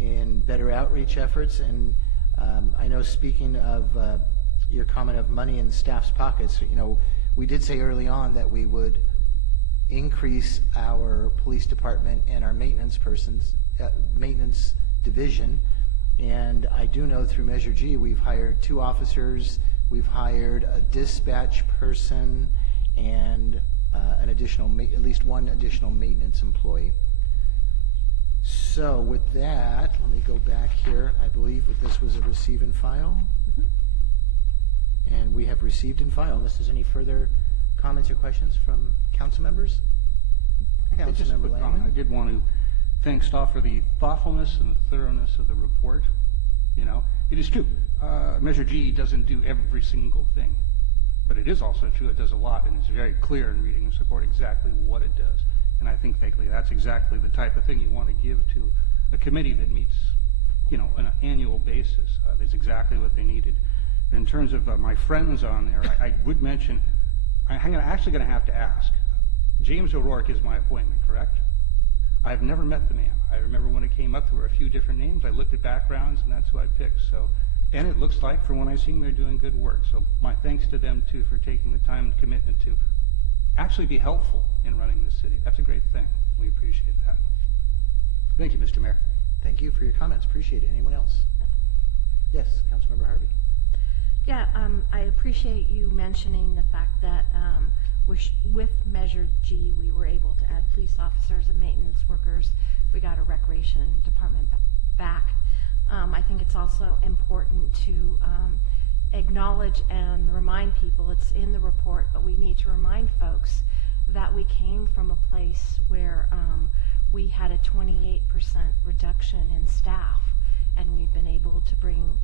in better outreach efforts. And I know, speaking of your comment of money in staff's pockets, we did say early on that we would increase our police department and our maintenance division. And I do know through Measure G, we've hired 2 officers, we've hired a dispatch person, and at least one additional maintenance employee. So with that, let me go back here. I believe that this was a receive and file. And we have received and filed. Unless there's any further comments or questions from council members? Just a Councilmember quick comment. I Landman? did want to thank staff for the thoughtfulness and the thoroughness of the report. It is true. Measure G doesn't do every single thing. But it is also true it does a lot, and it's very clear in reading the report exactly what it does. And I think, thankfully, that's exactly the type of thing you want to give to a committee that meets, on an annual basis. That's exactly what they needed. In terms of my friends on there, I would mention, I'm actually going to have to ask, James O'Rourke is my appointment, correct? I've never met the man. I remember when it came up, there were a few different names. I looked at backgrounds, and that's who I picked. And it looks like, from what I've seen, they're doing good work. So my thanks to them, too, for taking the time and commitment to actually be helpful in running this city. That's a great thing. We appreciate that. Thank you, Mr. Mayor. Thank you for your comments. Appreciate it. Anyone else? Yes, Councilmember Harvey. Yeah, I appreciate you mentioning the fact that with Measure G, we were able to add police officers and maintenance workers. We got a recreation department back. I think it's also important to acknowledge and remind people, it's in the report, but we need to remind folks that we came from a place where we had a 28% reduction in staff, and we've been able to bring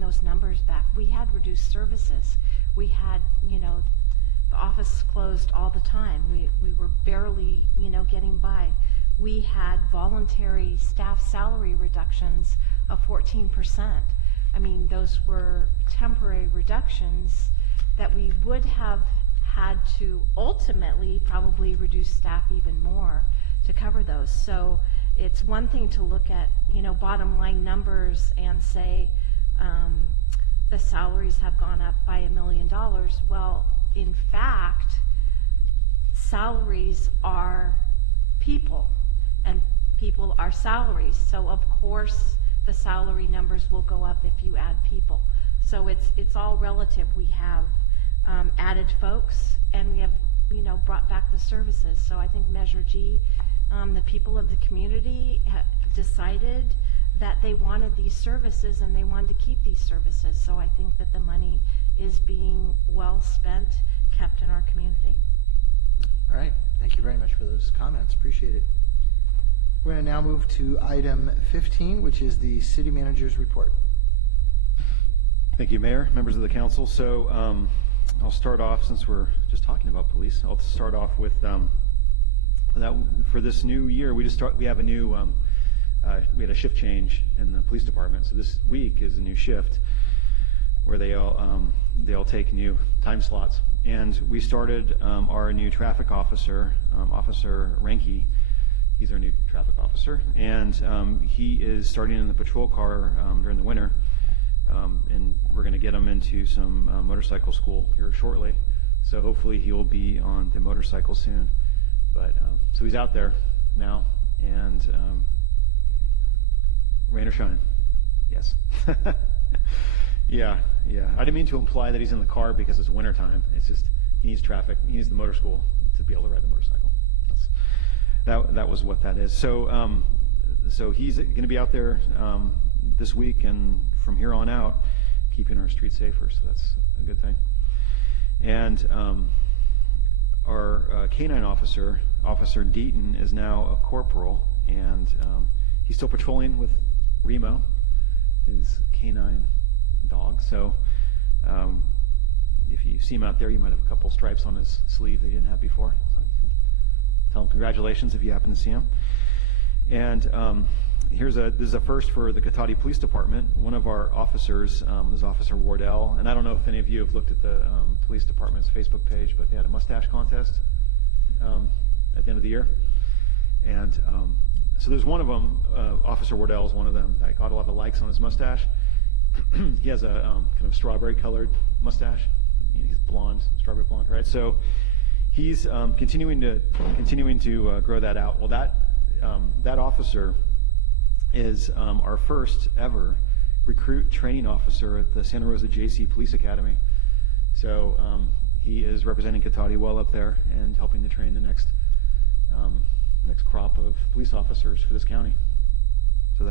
those numbers back. We had reduced services. We had, the office closed all the time. We were barely, getting by. We had voluntary staff salary reductions of 14%. I mean, those were temporary reductions that we would have had to ultimately probably reduce staff even more to cover those. So it's one thing to look at, bottom line numbers and say the salaries have gone up by $1 million. Well, in fact, salaries are people, and people are salaries. So of course the salary numbers will go up if you add people. So it's all relative. We have added folks, and we have brought back the services. So I think Measure G, the people of the community decided that they wanted these services and they wanted to keep these services. So I think that the money is being well spent, kept in our community. All right. Thank you very much for those comments. Appreciate it. We're going to now move to item 15, which is the city manager's report. Thank you, Mayor, members of the council. So I'll start off, since we're just talking about police, I'll start off with that for this new year, we have a new, we had a shift change in the police department. So this week is a new shift. where they all take new time slots. And we started our new traffic officer, Officer Renke. He's our new traffic officer, and he is starting in the patrol car during the winter, and we're going to get him into some motorcycle school here shortly. So hopefully he will be on the motorcycle soon. But so he's out there now, and rain or shine, yes. Yeah. I didn't mean to imply that he's in the car because it's wintertime. It's just he needs traffic. He needs the motor school to be able to ride the motorcycle. That was what that is. So so he's going to be out there this week and from here on out, keeping our streets safer. So that's a good thing. And our canine officer, Officer Deaton, is now a corporal, and he's still patrolling with Remo, his canine dog. So if you see him out there, you might have a couple stripes on his sleeve that he didn't have before. So you can tell him congratulations if you happen to see him. And this is a first for the Cotati Police Department. One of our officers is Officer Wardell, and I don't know if any of you have looked at the police department's Facebook page, but they had a mustache contest at the end of the year. And so there's one of them, Officer Wardell is one of them, that got a lot of likes on his mustache. He has a kind of strawberry-colored mustache. He's blonde, strawberry blonde, right? So he's continuing to grow that out. Well, that officer is our first ever recruit training officer at the Santa Rosa JC Police Academy. So he is representing Cotati well up there and helping to train the next crop of police officers for this county. So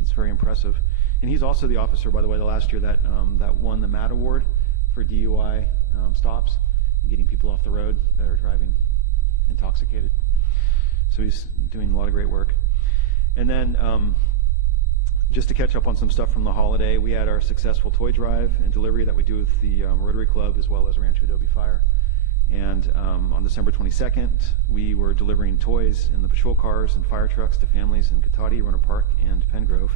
it's very impressive. And he's also the officer, by the way, the last year that won the MAT award for DUI stops and getting people off the road that are driving intoxicated. So he's doing a lot of great work. And then just to catch up on some stuff from the holiday, we had our successful toy drive and delivery that we do with the Rotary Club as well as Rancho Adobe Fire. And on December 22nd, we were delivering toys in the patrol cars and fire trucks to families in Cotati, Rohnert Park, and Pengrove.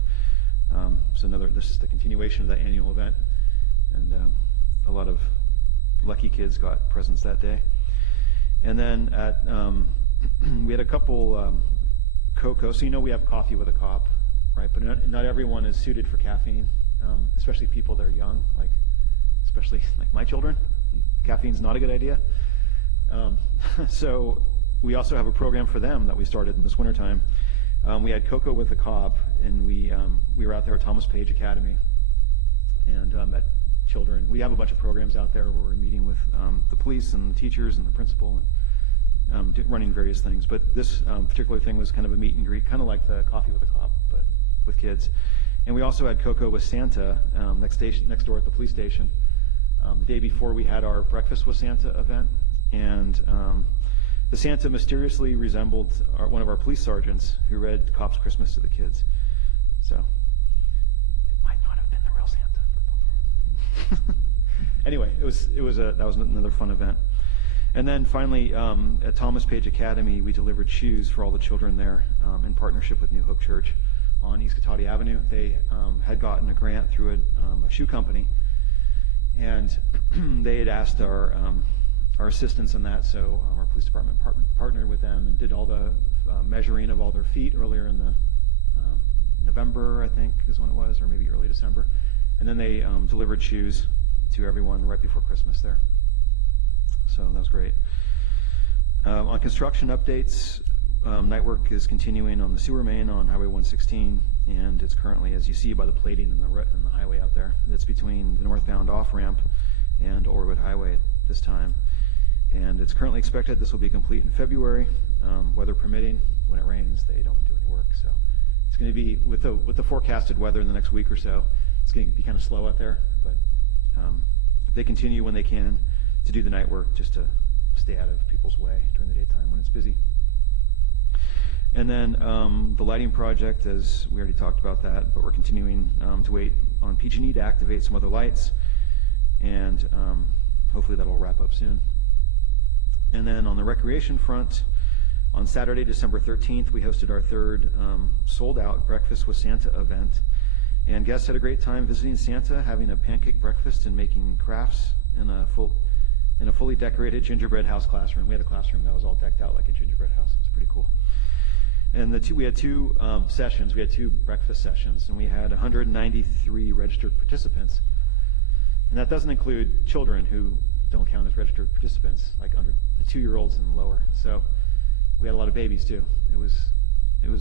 This is the continuation of that annual event. And a lot of lucky kids got presents that day. And then we had a couple cocoa. So we have coffee with a cop, right? But not everyone is suited for caffeine, especially people that are young, especially my children. Caffeine's not a good idea. So we also have a program for them that we started in this wintertime. We had Cocoa with the Cop, and we were out there at Thomas Page Academy and met children. We have a bunch of programs out there where we're meeting with the police and the teachers and the principal and running various things. But this particular thing was kind of a meet and greet, kind of like the Coffee with the Cop, but with kids. And we also had Cocoa with Santa next door at the police station. The day before, we had our Breakfast with Santa event, and the Santa mysteriously resembled one of our police sergeants who read Cop's Christmas to the kids. So it might not have been the real Santa, but don't worry. Anyway, that was another fun event. And then finally, at Thomas Page Academy, we delivered shoes for all the children there in partnership with New Hope Church on East Cotati Avenue. They had gotten a grant through a shoe company, and they had asked our assistance in that, so our police department partnered with them and did all the measuring of all their feet earlier in the November, I think, is when it was, or maybe early December. And then they delivered shoes to everyone right before Christmas there. So that was great. On construction updates, night work is continuing on the sewer main on Highway 116, and it's currently, as you see by the plating in the highway out there, it's between the northbound off-ramp and Orwood Highway at this time. And it's currently expected this will be complete in February, weather permitting. When it rains, they don't do any work. So it's going to be, with the forecasted weather in the next week or so, it's going to be kind of slow out there, but they continue when they can to do the night work just to stay out of people's way during the daytime when it's busy. And then the lighting project, as we already talked about that, but we're continuing to wait on PG&E to activate some other lights, and hopefully that'll wrap up soon. And then on the recreation front, on Saturday, December 13th, we hosted our third sold-out Breakfast with Santa event, And guests had a great time visiting Santa, having a pancake breakfast, and making crafts in a fully decorated gingerbread house classroom. We had a classroom that was all decked out like a gingerbread house. It was pretty cool. And we had two sessions. We had two breakfast sessions, and we had 193 registered participants. And that doesn't include children who don't count as registered participants, like under the 2-year-olds and lower. So we had a lot of babies too. It was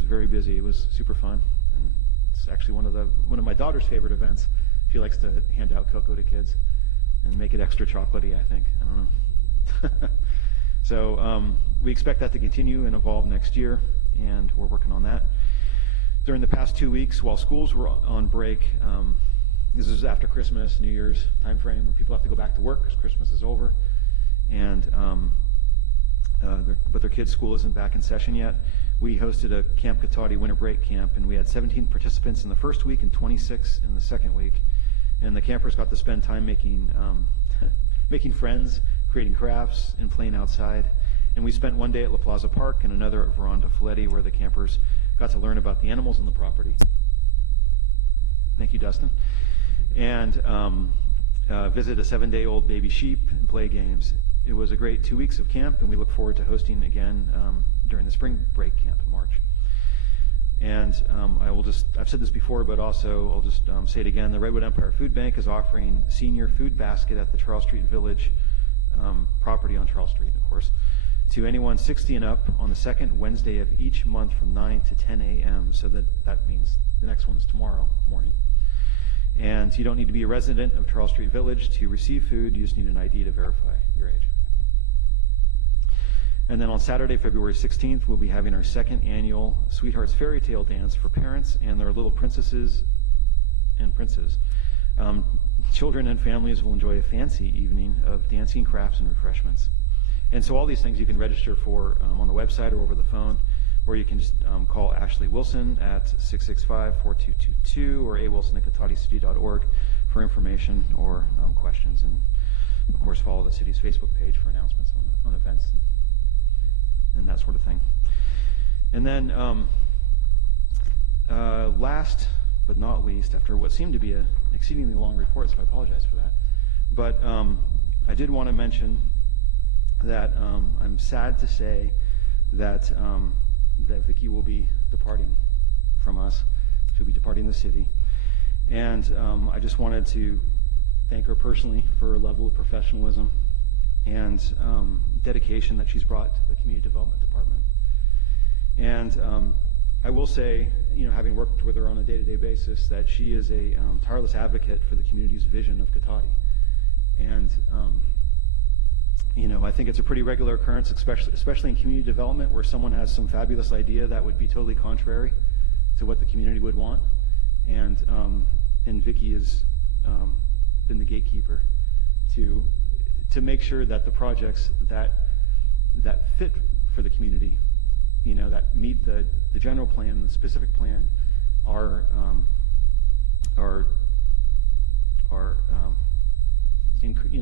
very busy. It was super fun, and it's actually one of my daughter's favorite events. She likes to hand out cocoa to kids and make it extra chocolatey, I think. I don't know. So we expect that to continue and evolve next year, and we're working on that. During the past 2 weeks, while schools were on break, this is after Christmas, New Year's time frame, when people have to go back to work because Christmas is over, and but their kids' school isn't back in session yet. We hosted a Camp Cotati winter break camp, and we had 17 participants in the first week and 26 in the second week. And the campers got to spend time making making friends, creating crafts, and playing outside. And we spent one day at La Plaza Park and another at Veranda Folletti, where the campers got to learn about the animals on the property. Thank you, Dustin. And visit a 7-day-old baby sheep and play games. It was a great 2 weeks of camp, and we look forward to hosting again during the spring break camp in March. And I've said this before, but also I'll just say it again. The Redwood Empire Food Bank is offering senior food basket at the Charles Street Village property on Charles Street, of course, to anyone 60 and up on the second Wednesday of each month from 9 to 10 a.m. So that means the next one is tomorrow morning. And you don't need to be a resident of Charles Street Village to receive food. You just need an ID to verify your age. And then on Saturday, February 16th, we'll be having our second annual Sweethearts Fairy Tale Dance for parents and their little princesses and princes. Children and families will enjoy a fancy evening of dancing, crafts, and refreshments. And so all these things you can register for on the website or over the phone, or you can just call Ashley Wilson at 665-4222 or awilson@cotadicity.org for information or questions. And, of course, follow the city's Facebook page for announcements on events and that sort of thing. And then last but not least, after what seemed to be an exceedingly long report, so I apologize for that, but I did want to mention that I'm sad to say that that Vicki will be departing from us. She'll be departing the city. And I just wanted to thank her personally for her level of professionalism and dedication that she's brought to the Community Development Department. And I will say, having worked with her on a day-to-day basis, that she is a tireless advocate for the community's vision of Cotati. And I think it's a pretty regular occurrence, especially in community development, where someone has some fabulous idea that would be totally contrary to what the community would want. And Vicki has been the gatekeeper to make sure that the projects that fit for the community, that meet the general plan, the specific plan, are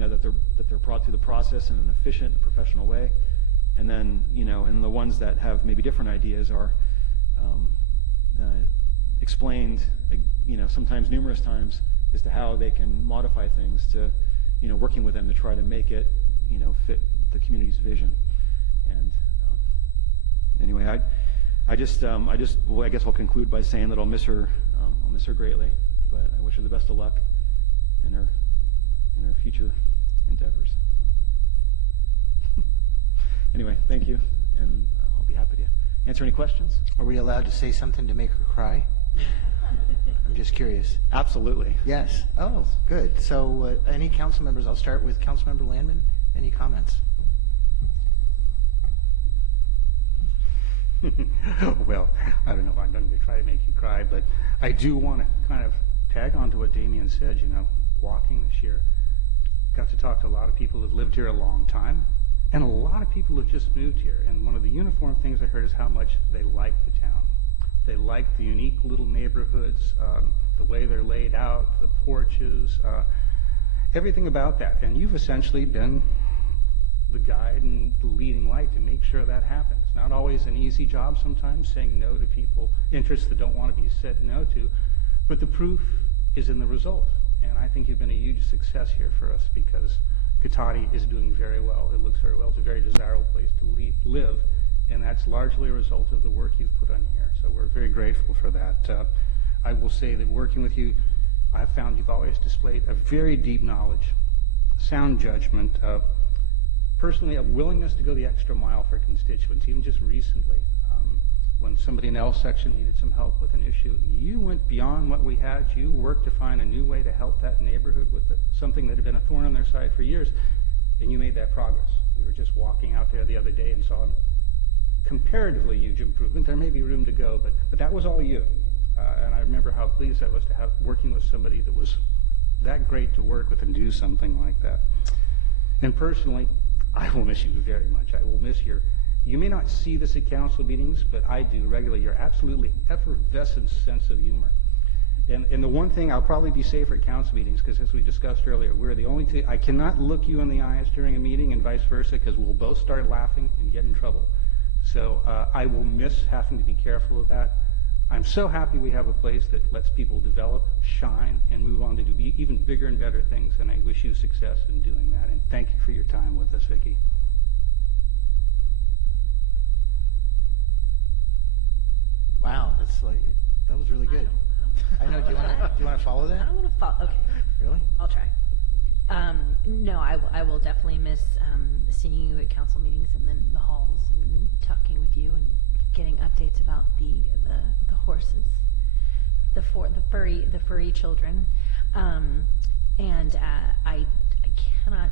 that they're brought through the process in an efficient and professional way, and then and the ones that have maybe different ideas are explained sometimes numerous times as to how they can modify things to working with them to try to make it fit the community's vision. And anyway, I guess I'll conclude by saying that I'll miss her greatly, but I wish her the best of luck in her future endeavors. Anyway, thank you, and I'll be happy to answer any questions. Are we allowed to say something to make her cry? I'm just curious. Absolutely. Yes. Oh, good. So any council members? I'll start with Councilmember Landman. Any comments? Well, I don't know if I'm going to try to make you cry, but I do want to kind of tag on to what Damien said, walking this year. Got to talk to a lot of people who've lived here a long time, and a lot of people who've just moved here. And one of the uniform things I heard is how much they like the town. They like the unique little neighborhoods, the way they're laid out, the porches, everything about that. And you've essentially been the guide and the leading light to make sure that happens. Not always an easy job sometimes, saying no to people, interests that don't want to be said no to, But the proof is in the result. And I think you've been a huge success here for us because Cotati is doing very well. It looks very well. It's a very desirable place to live. And that's largely a result of the work you've put on here. So we're very grateful for that. I will say that working with you, I've found you've always displayed a very deep knowledge, sound judgment, personally a willingness to go the extra mile for constituents. Even just recently, when somebody in L section needed some help with an issue, you went beyond what we had. You worked to find a new way to help that neighborhood with something that had been a thorn on their side for years, and you made that progress. We were just walking out there the other day and saw a comparatively huge improvement. There may be room to go, but that was all you. And I remember how pleased I was to have working with somebody that was that great to work with and do something like that. And personally, I will miss you very much. I will miss you may not see this at council meetings, but I do regularly, your absolutely effervescent sense of humor. And the one thing, I'll probably be safer at council meetings, because as we discussed earlier, we're the only two, I cannot look you in the eyes during a meeting and vice versa, because we'll both start laughing and get in trouble. So I will miss having to be careful of that. I'm so happy we have a place that lets people develop, shine, and move on to do even bigger and better things, and I wish you success in doing that. And thank you for your time with us, Vicki. Wow, that was really good. I know. Do you want to follow that? I don't want to follow. Okay. Really? I'll try. No, I will definitely miss seeing you at council meetings and then the halls and talking with you and getting updates about the horses, the furry children, and I cannot,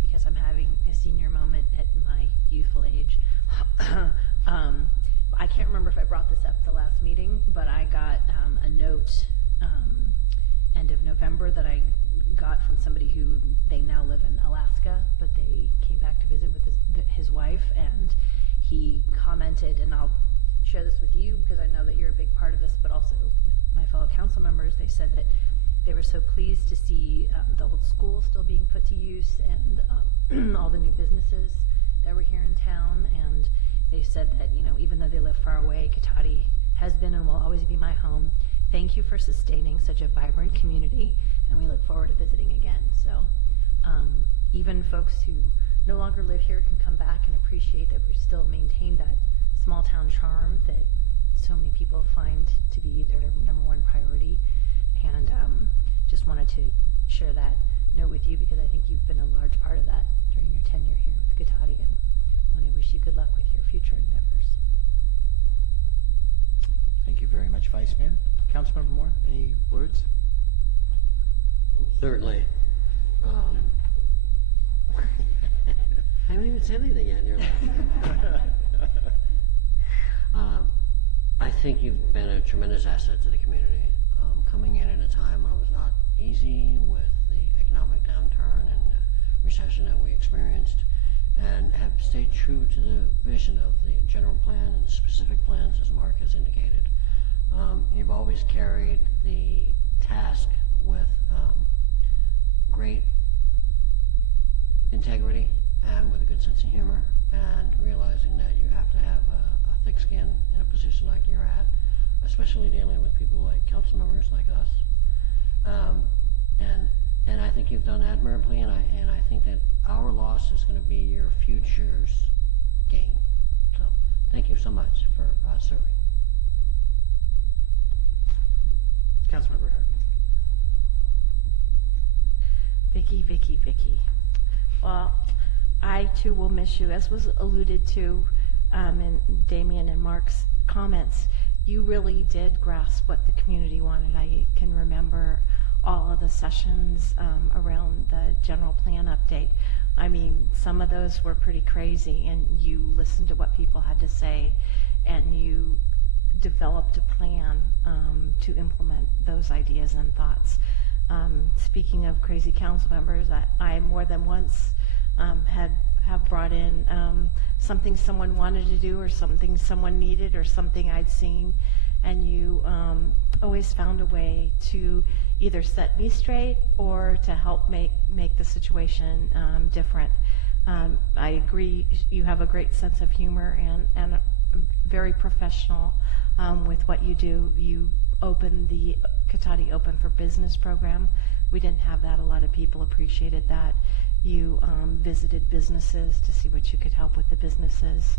because I'm having a senior moment at my youthful age. I can't remember if I brought this up at the last meeting, but I got a note end of November that I got from somebody who they now live in Alaska, but they came back to visit with his wife, and he commented, and I'll share this with you because I know that you're a big part of this, but also with my fellow council members. They said that they were so pleased to see the old school still being put to use and all the new businesses that were here in town, and they said that, even though they live far away, Cotati has been and will always be my home. Thank you for sustaining such a vibrant community, and we look forward to visiting again. So even folks who no longer live here can come back and appreciate that we've still maintained that small town charm that so many people find to be their number one priority. And just wanted to share that note with you because I think you've been a large part of that during your tenure here with Cotati, and want to wish you good luck with your future endeavors. Thank you very much, Vice Mayor. Councilmember Moore, any words? Certainly. I haven't even said anything yet, and you're laughing. I think you've been a tremendous asset to the community. Coming in at a time when it was not easy with the economic downturn and recession that we experienced, and have stayed true to the vision of the general plan and the specific plans, as Mark has indicated. You've always carried the task with great integrity and with a good sense of humor, and realizing that you have to have a thick skin in a position like you're at, especially dealing with people like council members like us. And I think you've done admirably, and I think that our loss is going to be your future's gain. So thank you so much for serving. Councilmember Harvey. Vicki. Well, I too will miss you, as was alluded to in Damien and Mark's comments. You really did grasp what the community wanted. I can remember all of the sessions around the general plan update. I mean, some of those were pretty crazy, and you listened to what people had to say, and you developed a plan to implement those ideas and thoughts. Speaking of crazy council members, I more than once have brought in something someone wanted to do, or something someone needed, or something I'd seen, and you always found a way to either set me straight or to help make the situation different. I agree, you have a great sense of humor, and very professional with what you do. You opened the Cotati Open for Business program. We didn't have that. A lot of people appreciated that. You visited businesses to see what you could help with the businesses.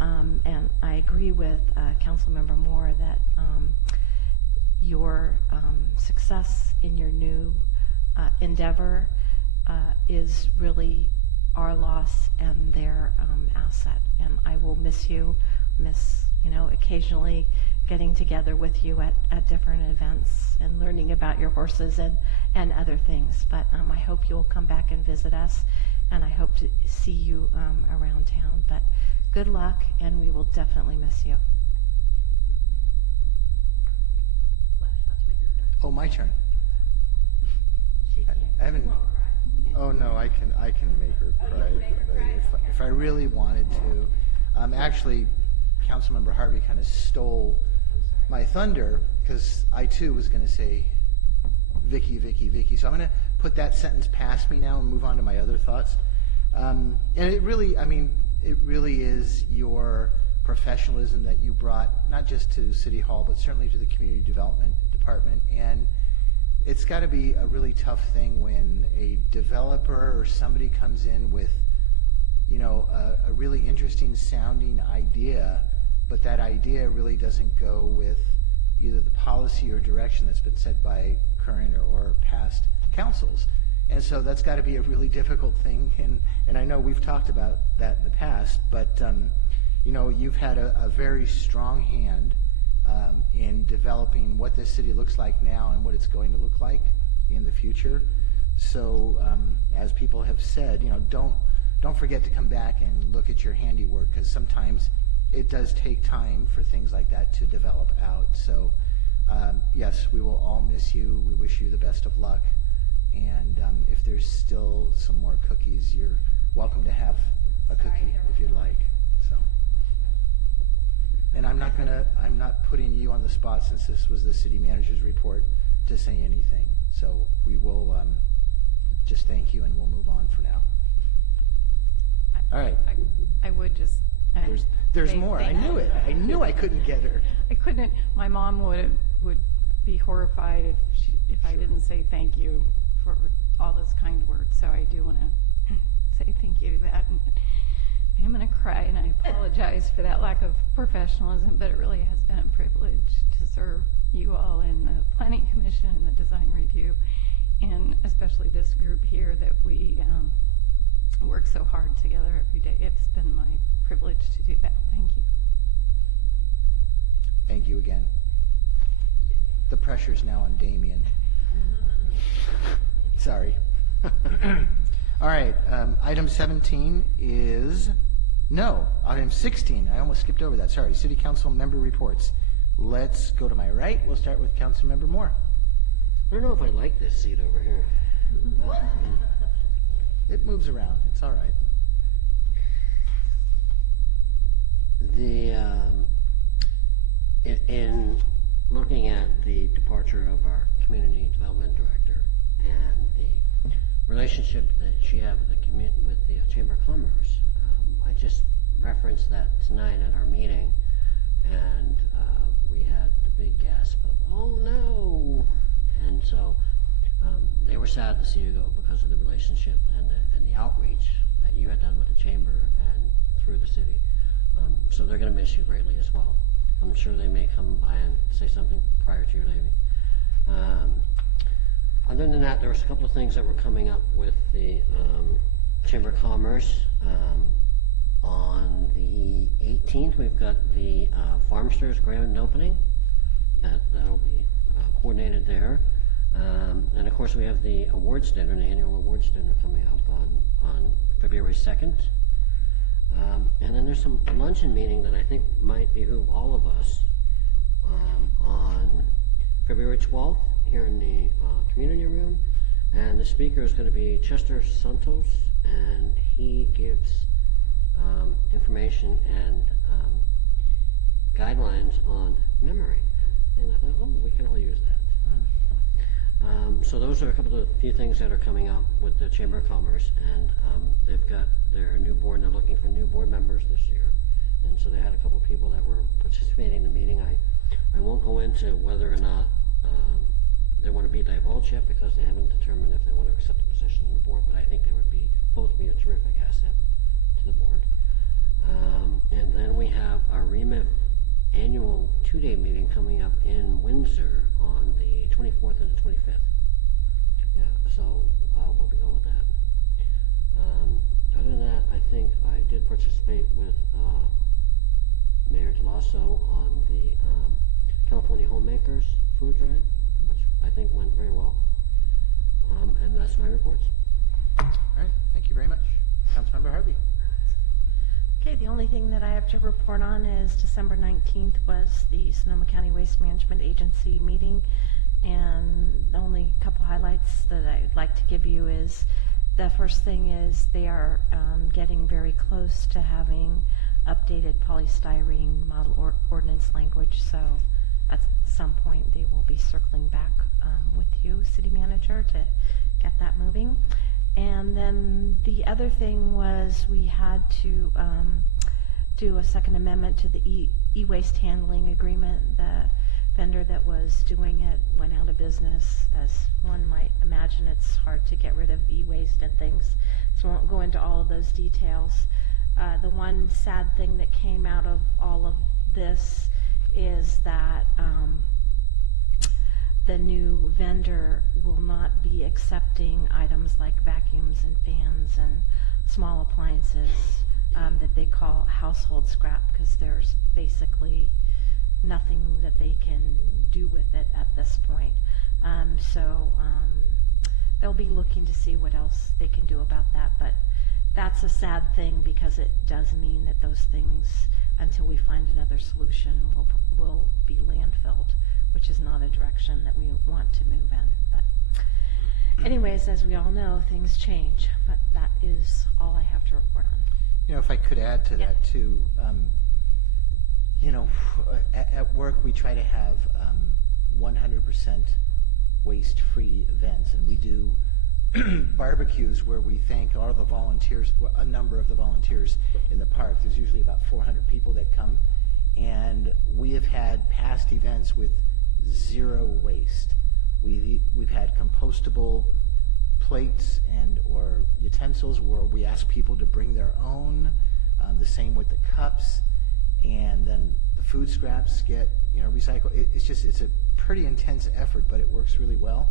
And I agree with Councilmember Moore that your success in your new endeavor is really our loss and their asset. And I will miss you, occasionally getting together with you at different events and learning about your horses and other things. But I hope you'll come back and visit us, and I hope to see you around town. But good luck, and we will definitely miss you. Oh, my turn. I haven't. Oh no, I can make her cry if I really wanted to. Actually, Councilmember Harvey kind of stole my thunder because I too was going to say Vicky, Vicky, Vicky. So I'm going to put that sentence past me now and move on to my other thoughts. And it really is your professionalism that you brought not just to City Hall but certainly to the Community Development Department. And it's got to be a really tough thing when a developer or somebody comes in with, a really interesting sounding idea, but that idea really doesn't go with either the policy or direction that's been set by current or past councils. And so that's got to be a really difficult thing. And I know we've talked about that in the past, but you've had a very strong hand in developing what this city looks like now and what it's going to look like in the future. So as people have said, don't forget to come back and look at your handiwork, because sometimes it does take time for things like that to develop out. So yes, we will all miss you. We wish you the best of luck. And if there's still some more cookies, you're welcome to have a cookie if you'd like. So. And I'm not putting you on the spot, since this was the city manager's report, to say anything. So we will just thank you and we'll move on for now. All right. I would just. There's say more. I thank knew you. it. I knew I couldn't get her. I couldn't. My mom would be horrified if I didn't say thank you for all those kind words. So I do want to say thank you to that. And I am going to cry, and I apologize for that lack of professionalism, but it really has been a privilege to serve you all in the Planning Commission and the Design Review, and especially this group here that we work so hard together every day. It's been my privilege to do that. Thank you. Thank you again. The pressure's now on Damien. Sorry. All right, item 17 is, no, item 16. I almost skipped over that. Sorry, City Council member reports. Let's go to my right. We'll start with Councilmember Moore. I don't know if I like this seat over here. It moves around. It's all right. In looking at the departure of our community development director and the relationship that she had with the Chamber of Commerce, I just referenced that tonight at our meeting, and we had the big gasp of, oh no! And so they were sad to see you go because of the relationship and the outreach that you had done with the Chamber and through the city. So they're going to miss you greatly as well. I'm sure they may come by and say something prior to your leaving. Other than that, there was a couple of things that were coming up with the Chamber of Commerce. On the 18th, we've got the Farmsters grand opening. That'll be coordinated there. And of course, we have the awards dinner, the annual awards dinner coming out on February 2nd. And then there's a luncheon meeting that I think might behoove all of us on February 12th here in the community room. And the speaker is going to be Chester Santos, and he gives information and guidelines on memory. And I thought, oh, we can all use that. So those are a couple of few things that are coming up with the Chamber of Commerce, and they've got their new board. They're looking for new board members this year, And so they had a couple of people that were participating in the meeting. I won't go into whether or not they want to be divulged yet because they haven't determined if they want to accept the position on the board, but I think they would both be a terrific asset to the board. And then we have our REMIT annual 2-day meeting coming up in Windsor on the 24th and the 25th. Yeah, so we'll be going with that. Other than that, I think I did participate with Mayor DeLasso on the California Homemakers Food Drive, which I think went very well. And that's my reports. All right, thank you very much. Councilmember Harvey. Okay, the only thing that I have to report on is December 19th was the Sonoma County Waste Management Agency meeting. And the only couple highlights that I'd like to give you is the first thing is they are getting very close to having updated polystyrene model ordinance language. So at some point they will be circling back with you, City Manager, to get that moving. And then the other thing was we had to do a second amendment to the e-waste handling agreement. The vendor that was doing it went out of business. As one might imagine, it's hard to get rid of e-waste and things, so I won't go into all of those details. The one sad thing that came out of all of this is that the new vendor will not be accepting items like vacuums and fans and small appliances that they call household scrap, because there's basically nothing that they can do with it at this point. So they'll be looking to see what else they can do about that, but that's a sad thing because it does mean that those things, until we find another solution, will be landfilled, which is not a direction that we want to move in. But anyways, as we all know, things change, but that is all I have to report on. You know, if I could add to that too, you know, at work we try to have 100% waste-free events, and we do barbecues where we thank all the volunteers, a number of the volunteers in the park. There's usually about 400 people that come, and we have had past events with zero waste. We've had compostable plates and or utensils where we ask people to bring their own. The same with the cups, and then the food scraps get recycled. It's a pretty intense effort, but it works really well.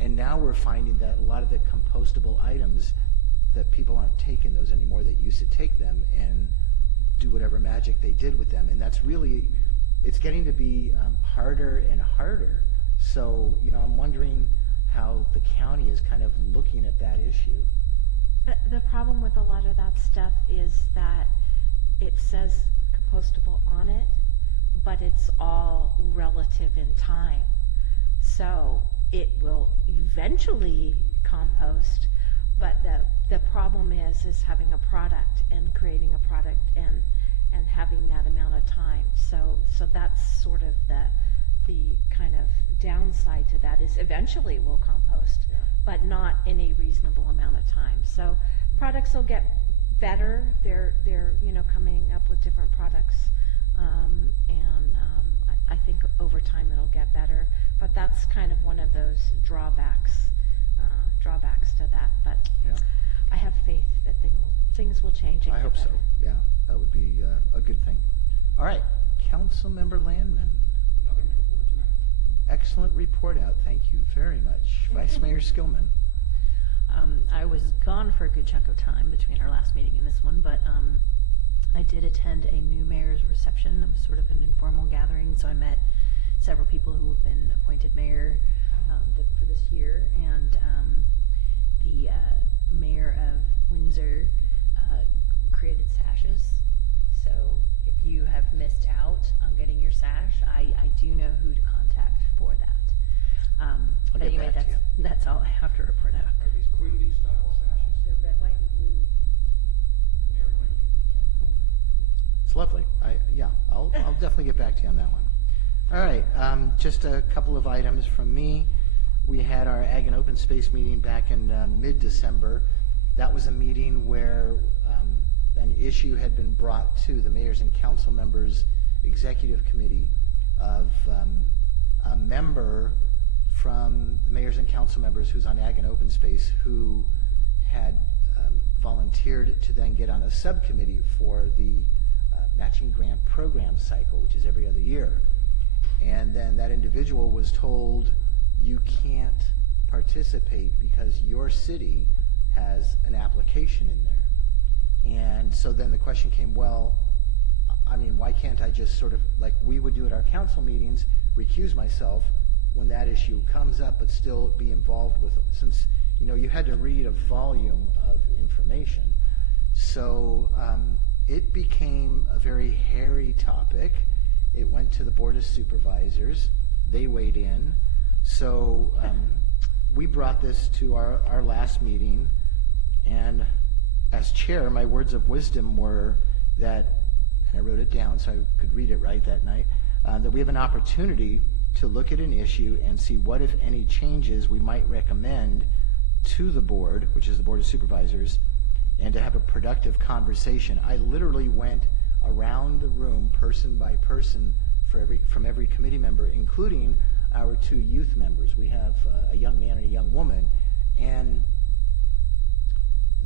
And now we're finding that a lot of the compostable items, that people aren't taking those anymore that used to take them and do whatever magic they did with them. And that's really, it's getting to be harder and harder. So, I'm wondering how the county is kind of looking at that issue. The problem with a lot of that stuff is that it says compostable on it, but it's all relative in time. So it will eventually compost, but the problem is having a product and creating a product and having that amount of time. So that's sort of the kind of downside to that is eventually we'll compost, but not in a reasonable amount of time. So products will get better. They're coming up with different products, and I think over time it'll get better. But that's kind of one of those drawbacks to that. But I have faith that things will change. And I get hope so. better. Yeah, that would be a good thing. All right, Councilmember Landman. Nothing to report tonight. Excellent report out. Thank you very much. Vice Mayor Skillman. I was gone for a good chunk of time between our last meeting and this one, but I did attend a new mayor's reception. It was sort of an informal gathering, so I met several people who have been appointed mayor for this year, and the mayor of Windsor created sashes. So if you have missed out on getting your sash, I do know who to contact for that. But get anyway, back to you. that's all I have to report out. Are these Quimby style sashes? They're red, white, and blue. Mayor Quimby. It's lovely. I'll definitely get back to you on that one. All right, just a couple of items from me. We had our Ag and Open Space meeting back in mid-December. That was a meeting where an issue had been brought to the mayors and council members executive committee of a member from the mayors and council members who's on Ag and Open Space who had volunteered to then get on a subcommittee for the matching grant program cycle, which is every other year. And then that individual was told, you can't participate because your city has an application in there. And so then the question came, well, I mean, why can't I just sort of, like we would do at our council meetings, recuse myself when that issue comes up, but still be involved with, since, you know, you had to read a volume of information. So it became a very hairy topic. It went to the Board of Supervisors. They weighed in. So we brought this to our last meeting, and as chair, my words of wisdom were that, and I wrote it down so I could read it right that night, that we have an opportunity to look at an issue and see what, if any, changes we might recommend to the board, which is the Board of Supervisors, and to have a productive conversation. I literally went around the room, person by person, from every committee member, including our 2 youth members. We have a young man and a young woman, and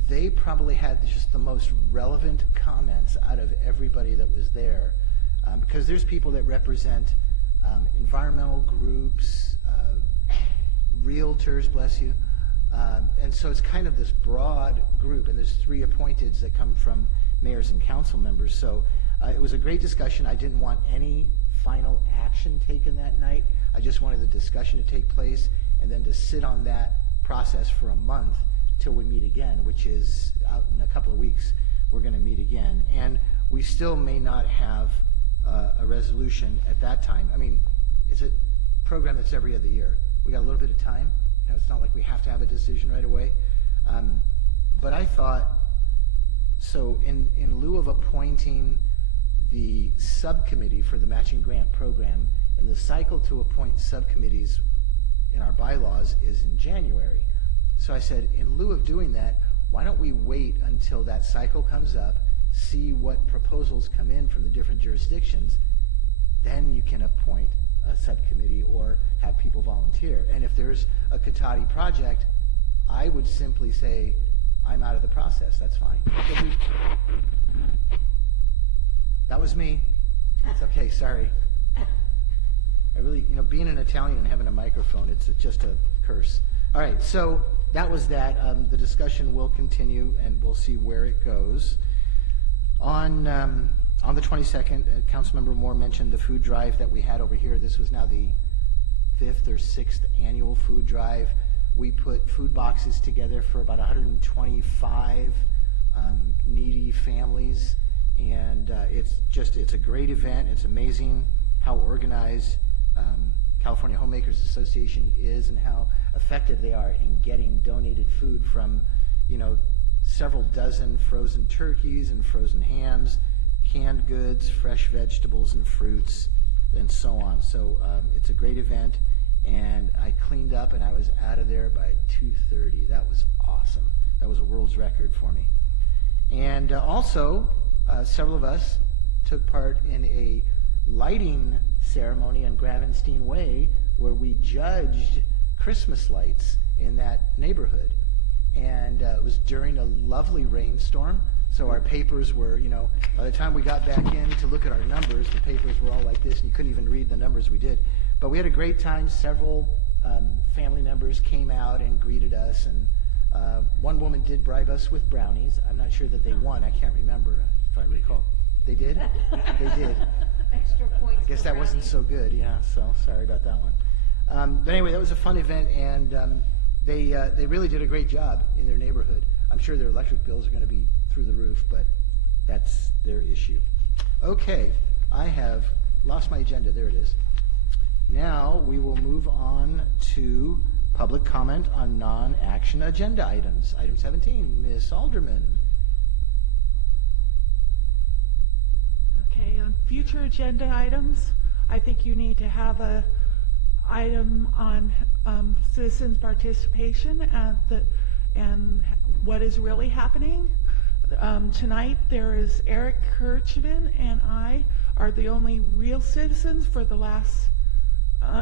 they probably had just the most relevant comments out of everybody that was there, because there's people that represent environmental groups, realtors, bless you, and so it's kind of this broad group, and there's 3 appointeds that come from mayors and council members. So it was a great discussion. I didn't want any final action taken that night. I just wanted the discussion to take place and then to sit on that process for a month till we meet again, which is out in a couple of weeks. We're going to meet again, and we still may not have a resolution at that time. I mean, it's a program that's every other year. We got a little bit of time. You know, it's not like we have to have a decision right away. But I thought, so in lieu of appointing the subcommittee for the matching grant program, and the cycle to appoint subcommittees in our bylaws is in January. So I said, in lieu of doing that, why don't we wait until that cycle comes up, see what proposals come in from the different jurisdictions, then you can appoint a subcommittee or have people volunteer. And if there's a Cotati project, I would simply say, I'm out of the process. That's fine. That was me. It's okay, sorry. I really, you know, being an Italian and having a microphone, it's just a curse. All right, so that was that. The discussion will continue, and we'll see where it goes. On the 22nd, Councilmember Moore mentioned the food drive that we had over here. This was now the 5th or 6th annual food drive. We put food boxes together for about 125 needy families, and it's a great event. It's amazing how organized California Homemakers Association is and how effective they are in getting donated food from, you know, several dozen frozen turkeys and frozen hams, canned goods, fresh vegetables and fruits, and so on. So it's a great event, and I cleaned up and I was out of there by 2:30. That was awesome. That was a world's record for me. And also, several of us took part in a lighting ceremony on Gravenstein Way where we judged Christmas lights in that neighborhood. And it was during a lovely rainstorm, so our papers were, you know, by the time we got back in to look at our numbers, the papers were all like this, and you couldn't even read the numbers we did. But we had a great time. Several family members came out and greeted us, and one woman did bribe us with brownies. I'm not sure that they won. I can't remember if I recall. They did? They did. Extra points. I guess that wasn't so good, yeah, so sorry about that one. But anyway, that was a fun event, and they really did a great job in their neighborhood. I'm sure their electric bills are going to be through the roof, but that's their issue. Okay, I have lost my agenda. There it is. Now we will move on to public comment on non-action agenda items. Item 17, Ms. Alderman. Okay, on future agenda items, I think you need to have a item on citizens' participation and what is really happening. Tonight, there is Eric Kirchman and I are the only real citizens for the last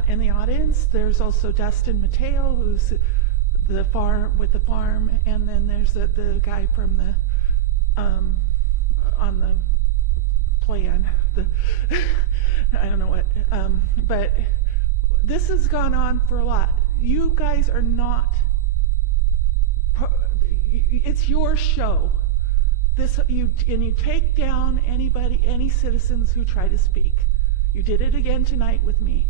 in the audience. There's also Dustin Mateo, who's the farm, and then there's the guy from the on the plan. I don't know what, but this has gone on for a lot. You guys are not. It's your show. You take down any citizens who try to speak. You did it again tonight with me.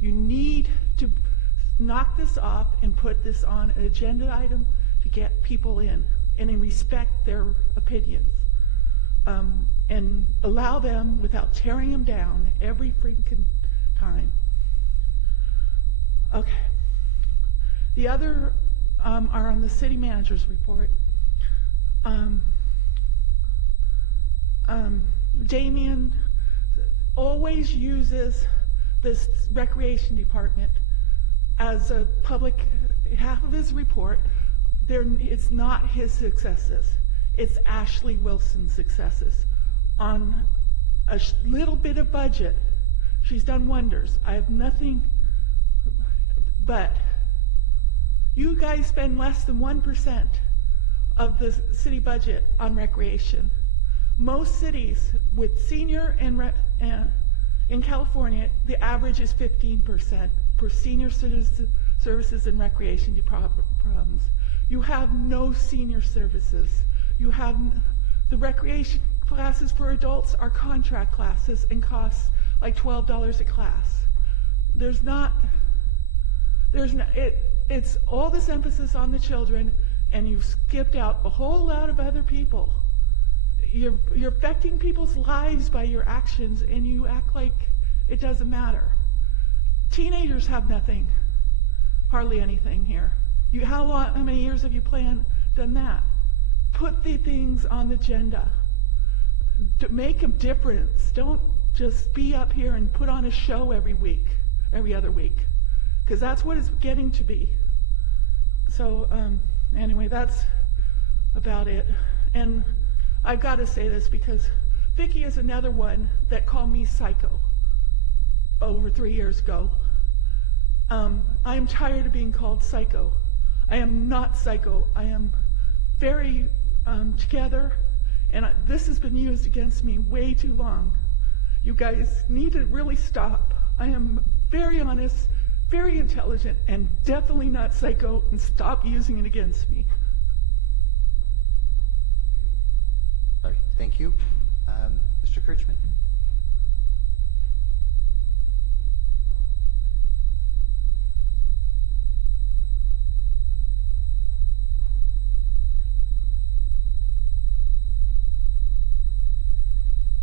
You need to knock this off and put this on an agenda item to get people in and respect their opinions. And allow them without tearing them down every freaking time. Okay. The other are on the city manager's report. Damien always uses this recreation department as a public, half of his report, it's not his successes. It's Ashley Wilson's successes. On a little bit of budget, she's done wonders. I have nothing, but you guys spend less than 1% of the city budget on recreation. Most cities with senior and in California, the average is 15% for senior services and recreation programs. You have no senior services. You have the recreation classes for adults are contract classes and cost like $12 a class. It's all this emphasis on the children, and you've skipped out a whole lot of other people. You're affecting people's lives by your actions, and you act like it doesn't matter. Teenagers have nothing, hardly anything here. How many years have you done that? Put the things on the agenda. Make a difference. Don't just be up here and put on a show every other week, because that's what it's getting to be. So anyway, that's about it. And I've got to say this because Vicki is another one that called me psycho over 3 years ago. I'm tired of being called psycho. I am not psycho. I am very together, and this has been used against me way too long. You guys need to really stop. I am very honest, very intelligent, and definitely not psycho, and stop using it against me. All right, thank you. Mr. Kirchman.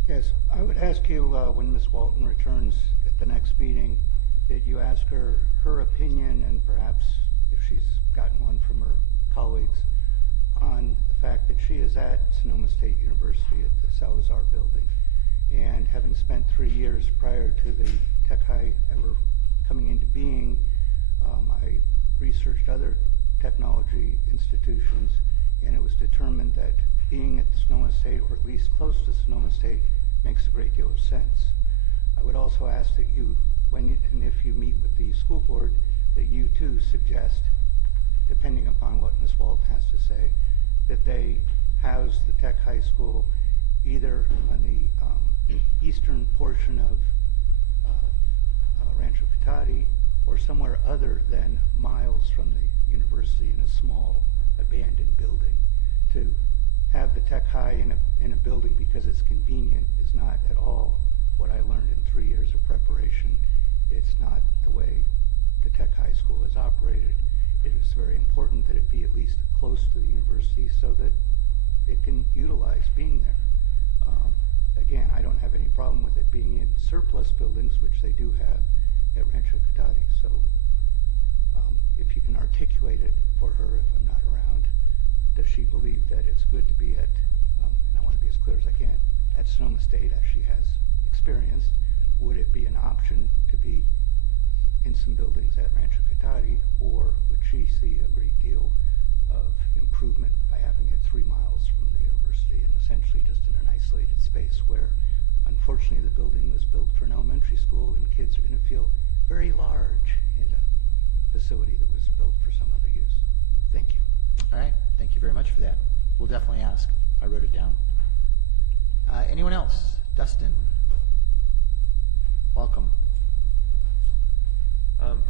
Yes, I would ask you when Ms. Walton returns at the next meeting that you ask her her opinion, and perhaps if she's gotten one from her colleagues, on the fact that she is at Sonoma State University at the Salazar building. And having spent 3 years prior to the Tech High ever coming into being, I researched other technology institutions, and it was determined that being at Sonoma State, or at least close to Sonoma State, makes a great deal of sense. I would also ask that you, and if you meet with the school board, that you too suggest, depending upon what Ms. Walton has to say, that they house the Tech High School either on the eastern portion of Rancho Cotati or somewhere other than miles from the university in a small abandoned building. To have the Tech High in a building because it's convenient is not at all what I learned in 3 years of preparation. It's not the way the Tech High School is operated. It is very important that it be at least close to the university so that it can utilize being there. Again, I don't have any problem with it being in surplus buildings, which they do have at Rancho Cotati. So if you can articulate it for her if I'm not around, does she believe that it's good to be at, and I want to be as clear as I can, at Sonoma State as she has experienced? Would it be an option to be in some buildings at Rancho Cotati, or would she see a great deal of improvement by having it 3 miles from the university and essentially just in an isolated space where, unfortunately, the building was built for an elementary school and kids are going to feel very large in a facility that was built for some other use. Thank you. All right, thank you very much for that. We'll definitely ask. I wrote it down. Anyone else? Dustin. Welcome.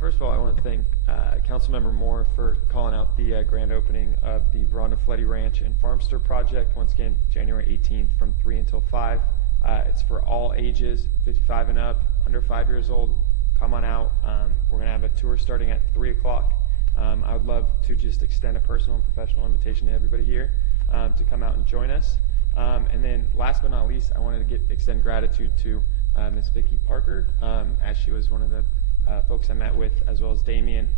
First of all, I want to thank Councilmember Moore for calling out the grand opening of the Veranda Fletty Ranch and Farmster project. Once again, January 18th from 3 until 5. It's for all ages, 55 and up, under 5 years old. Come on out. We're going to have a tour starting at 3 o'clock. I would love to just extend a personal and professional invitation to everybody here to come out and join us. And then last but not least, I wanted to extend gratitude to Ms. Vicki Parker, as she was one of the folks I met with, as well as Damien,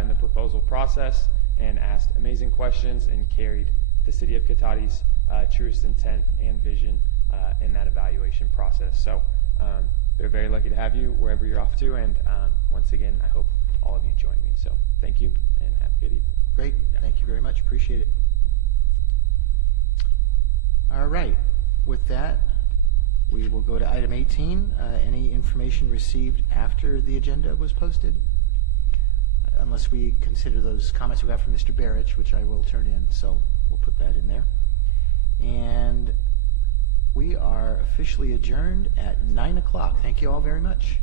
in the proposal process, and asked amazing questions and carried the City of Cotati's truest intent and vision in that evaluation process. So they're very lucky to have you wherever you're off to, and once again, I hope all of you join me. So thank you, and have a good evening. Great. Thank you very much. Appreciate it. All right. With that, we will go to item 18. Any information received after the agenda was posted? Unless we consider those comments we got from Mr. Barrich, which I will turn in, so we'll put that in there. And we are officially adjourned at 9 o'clock. Thank you all very much.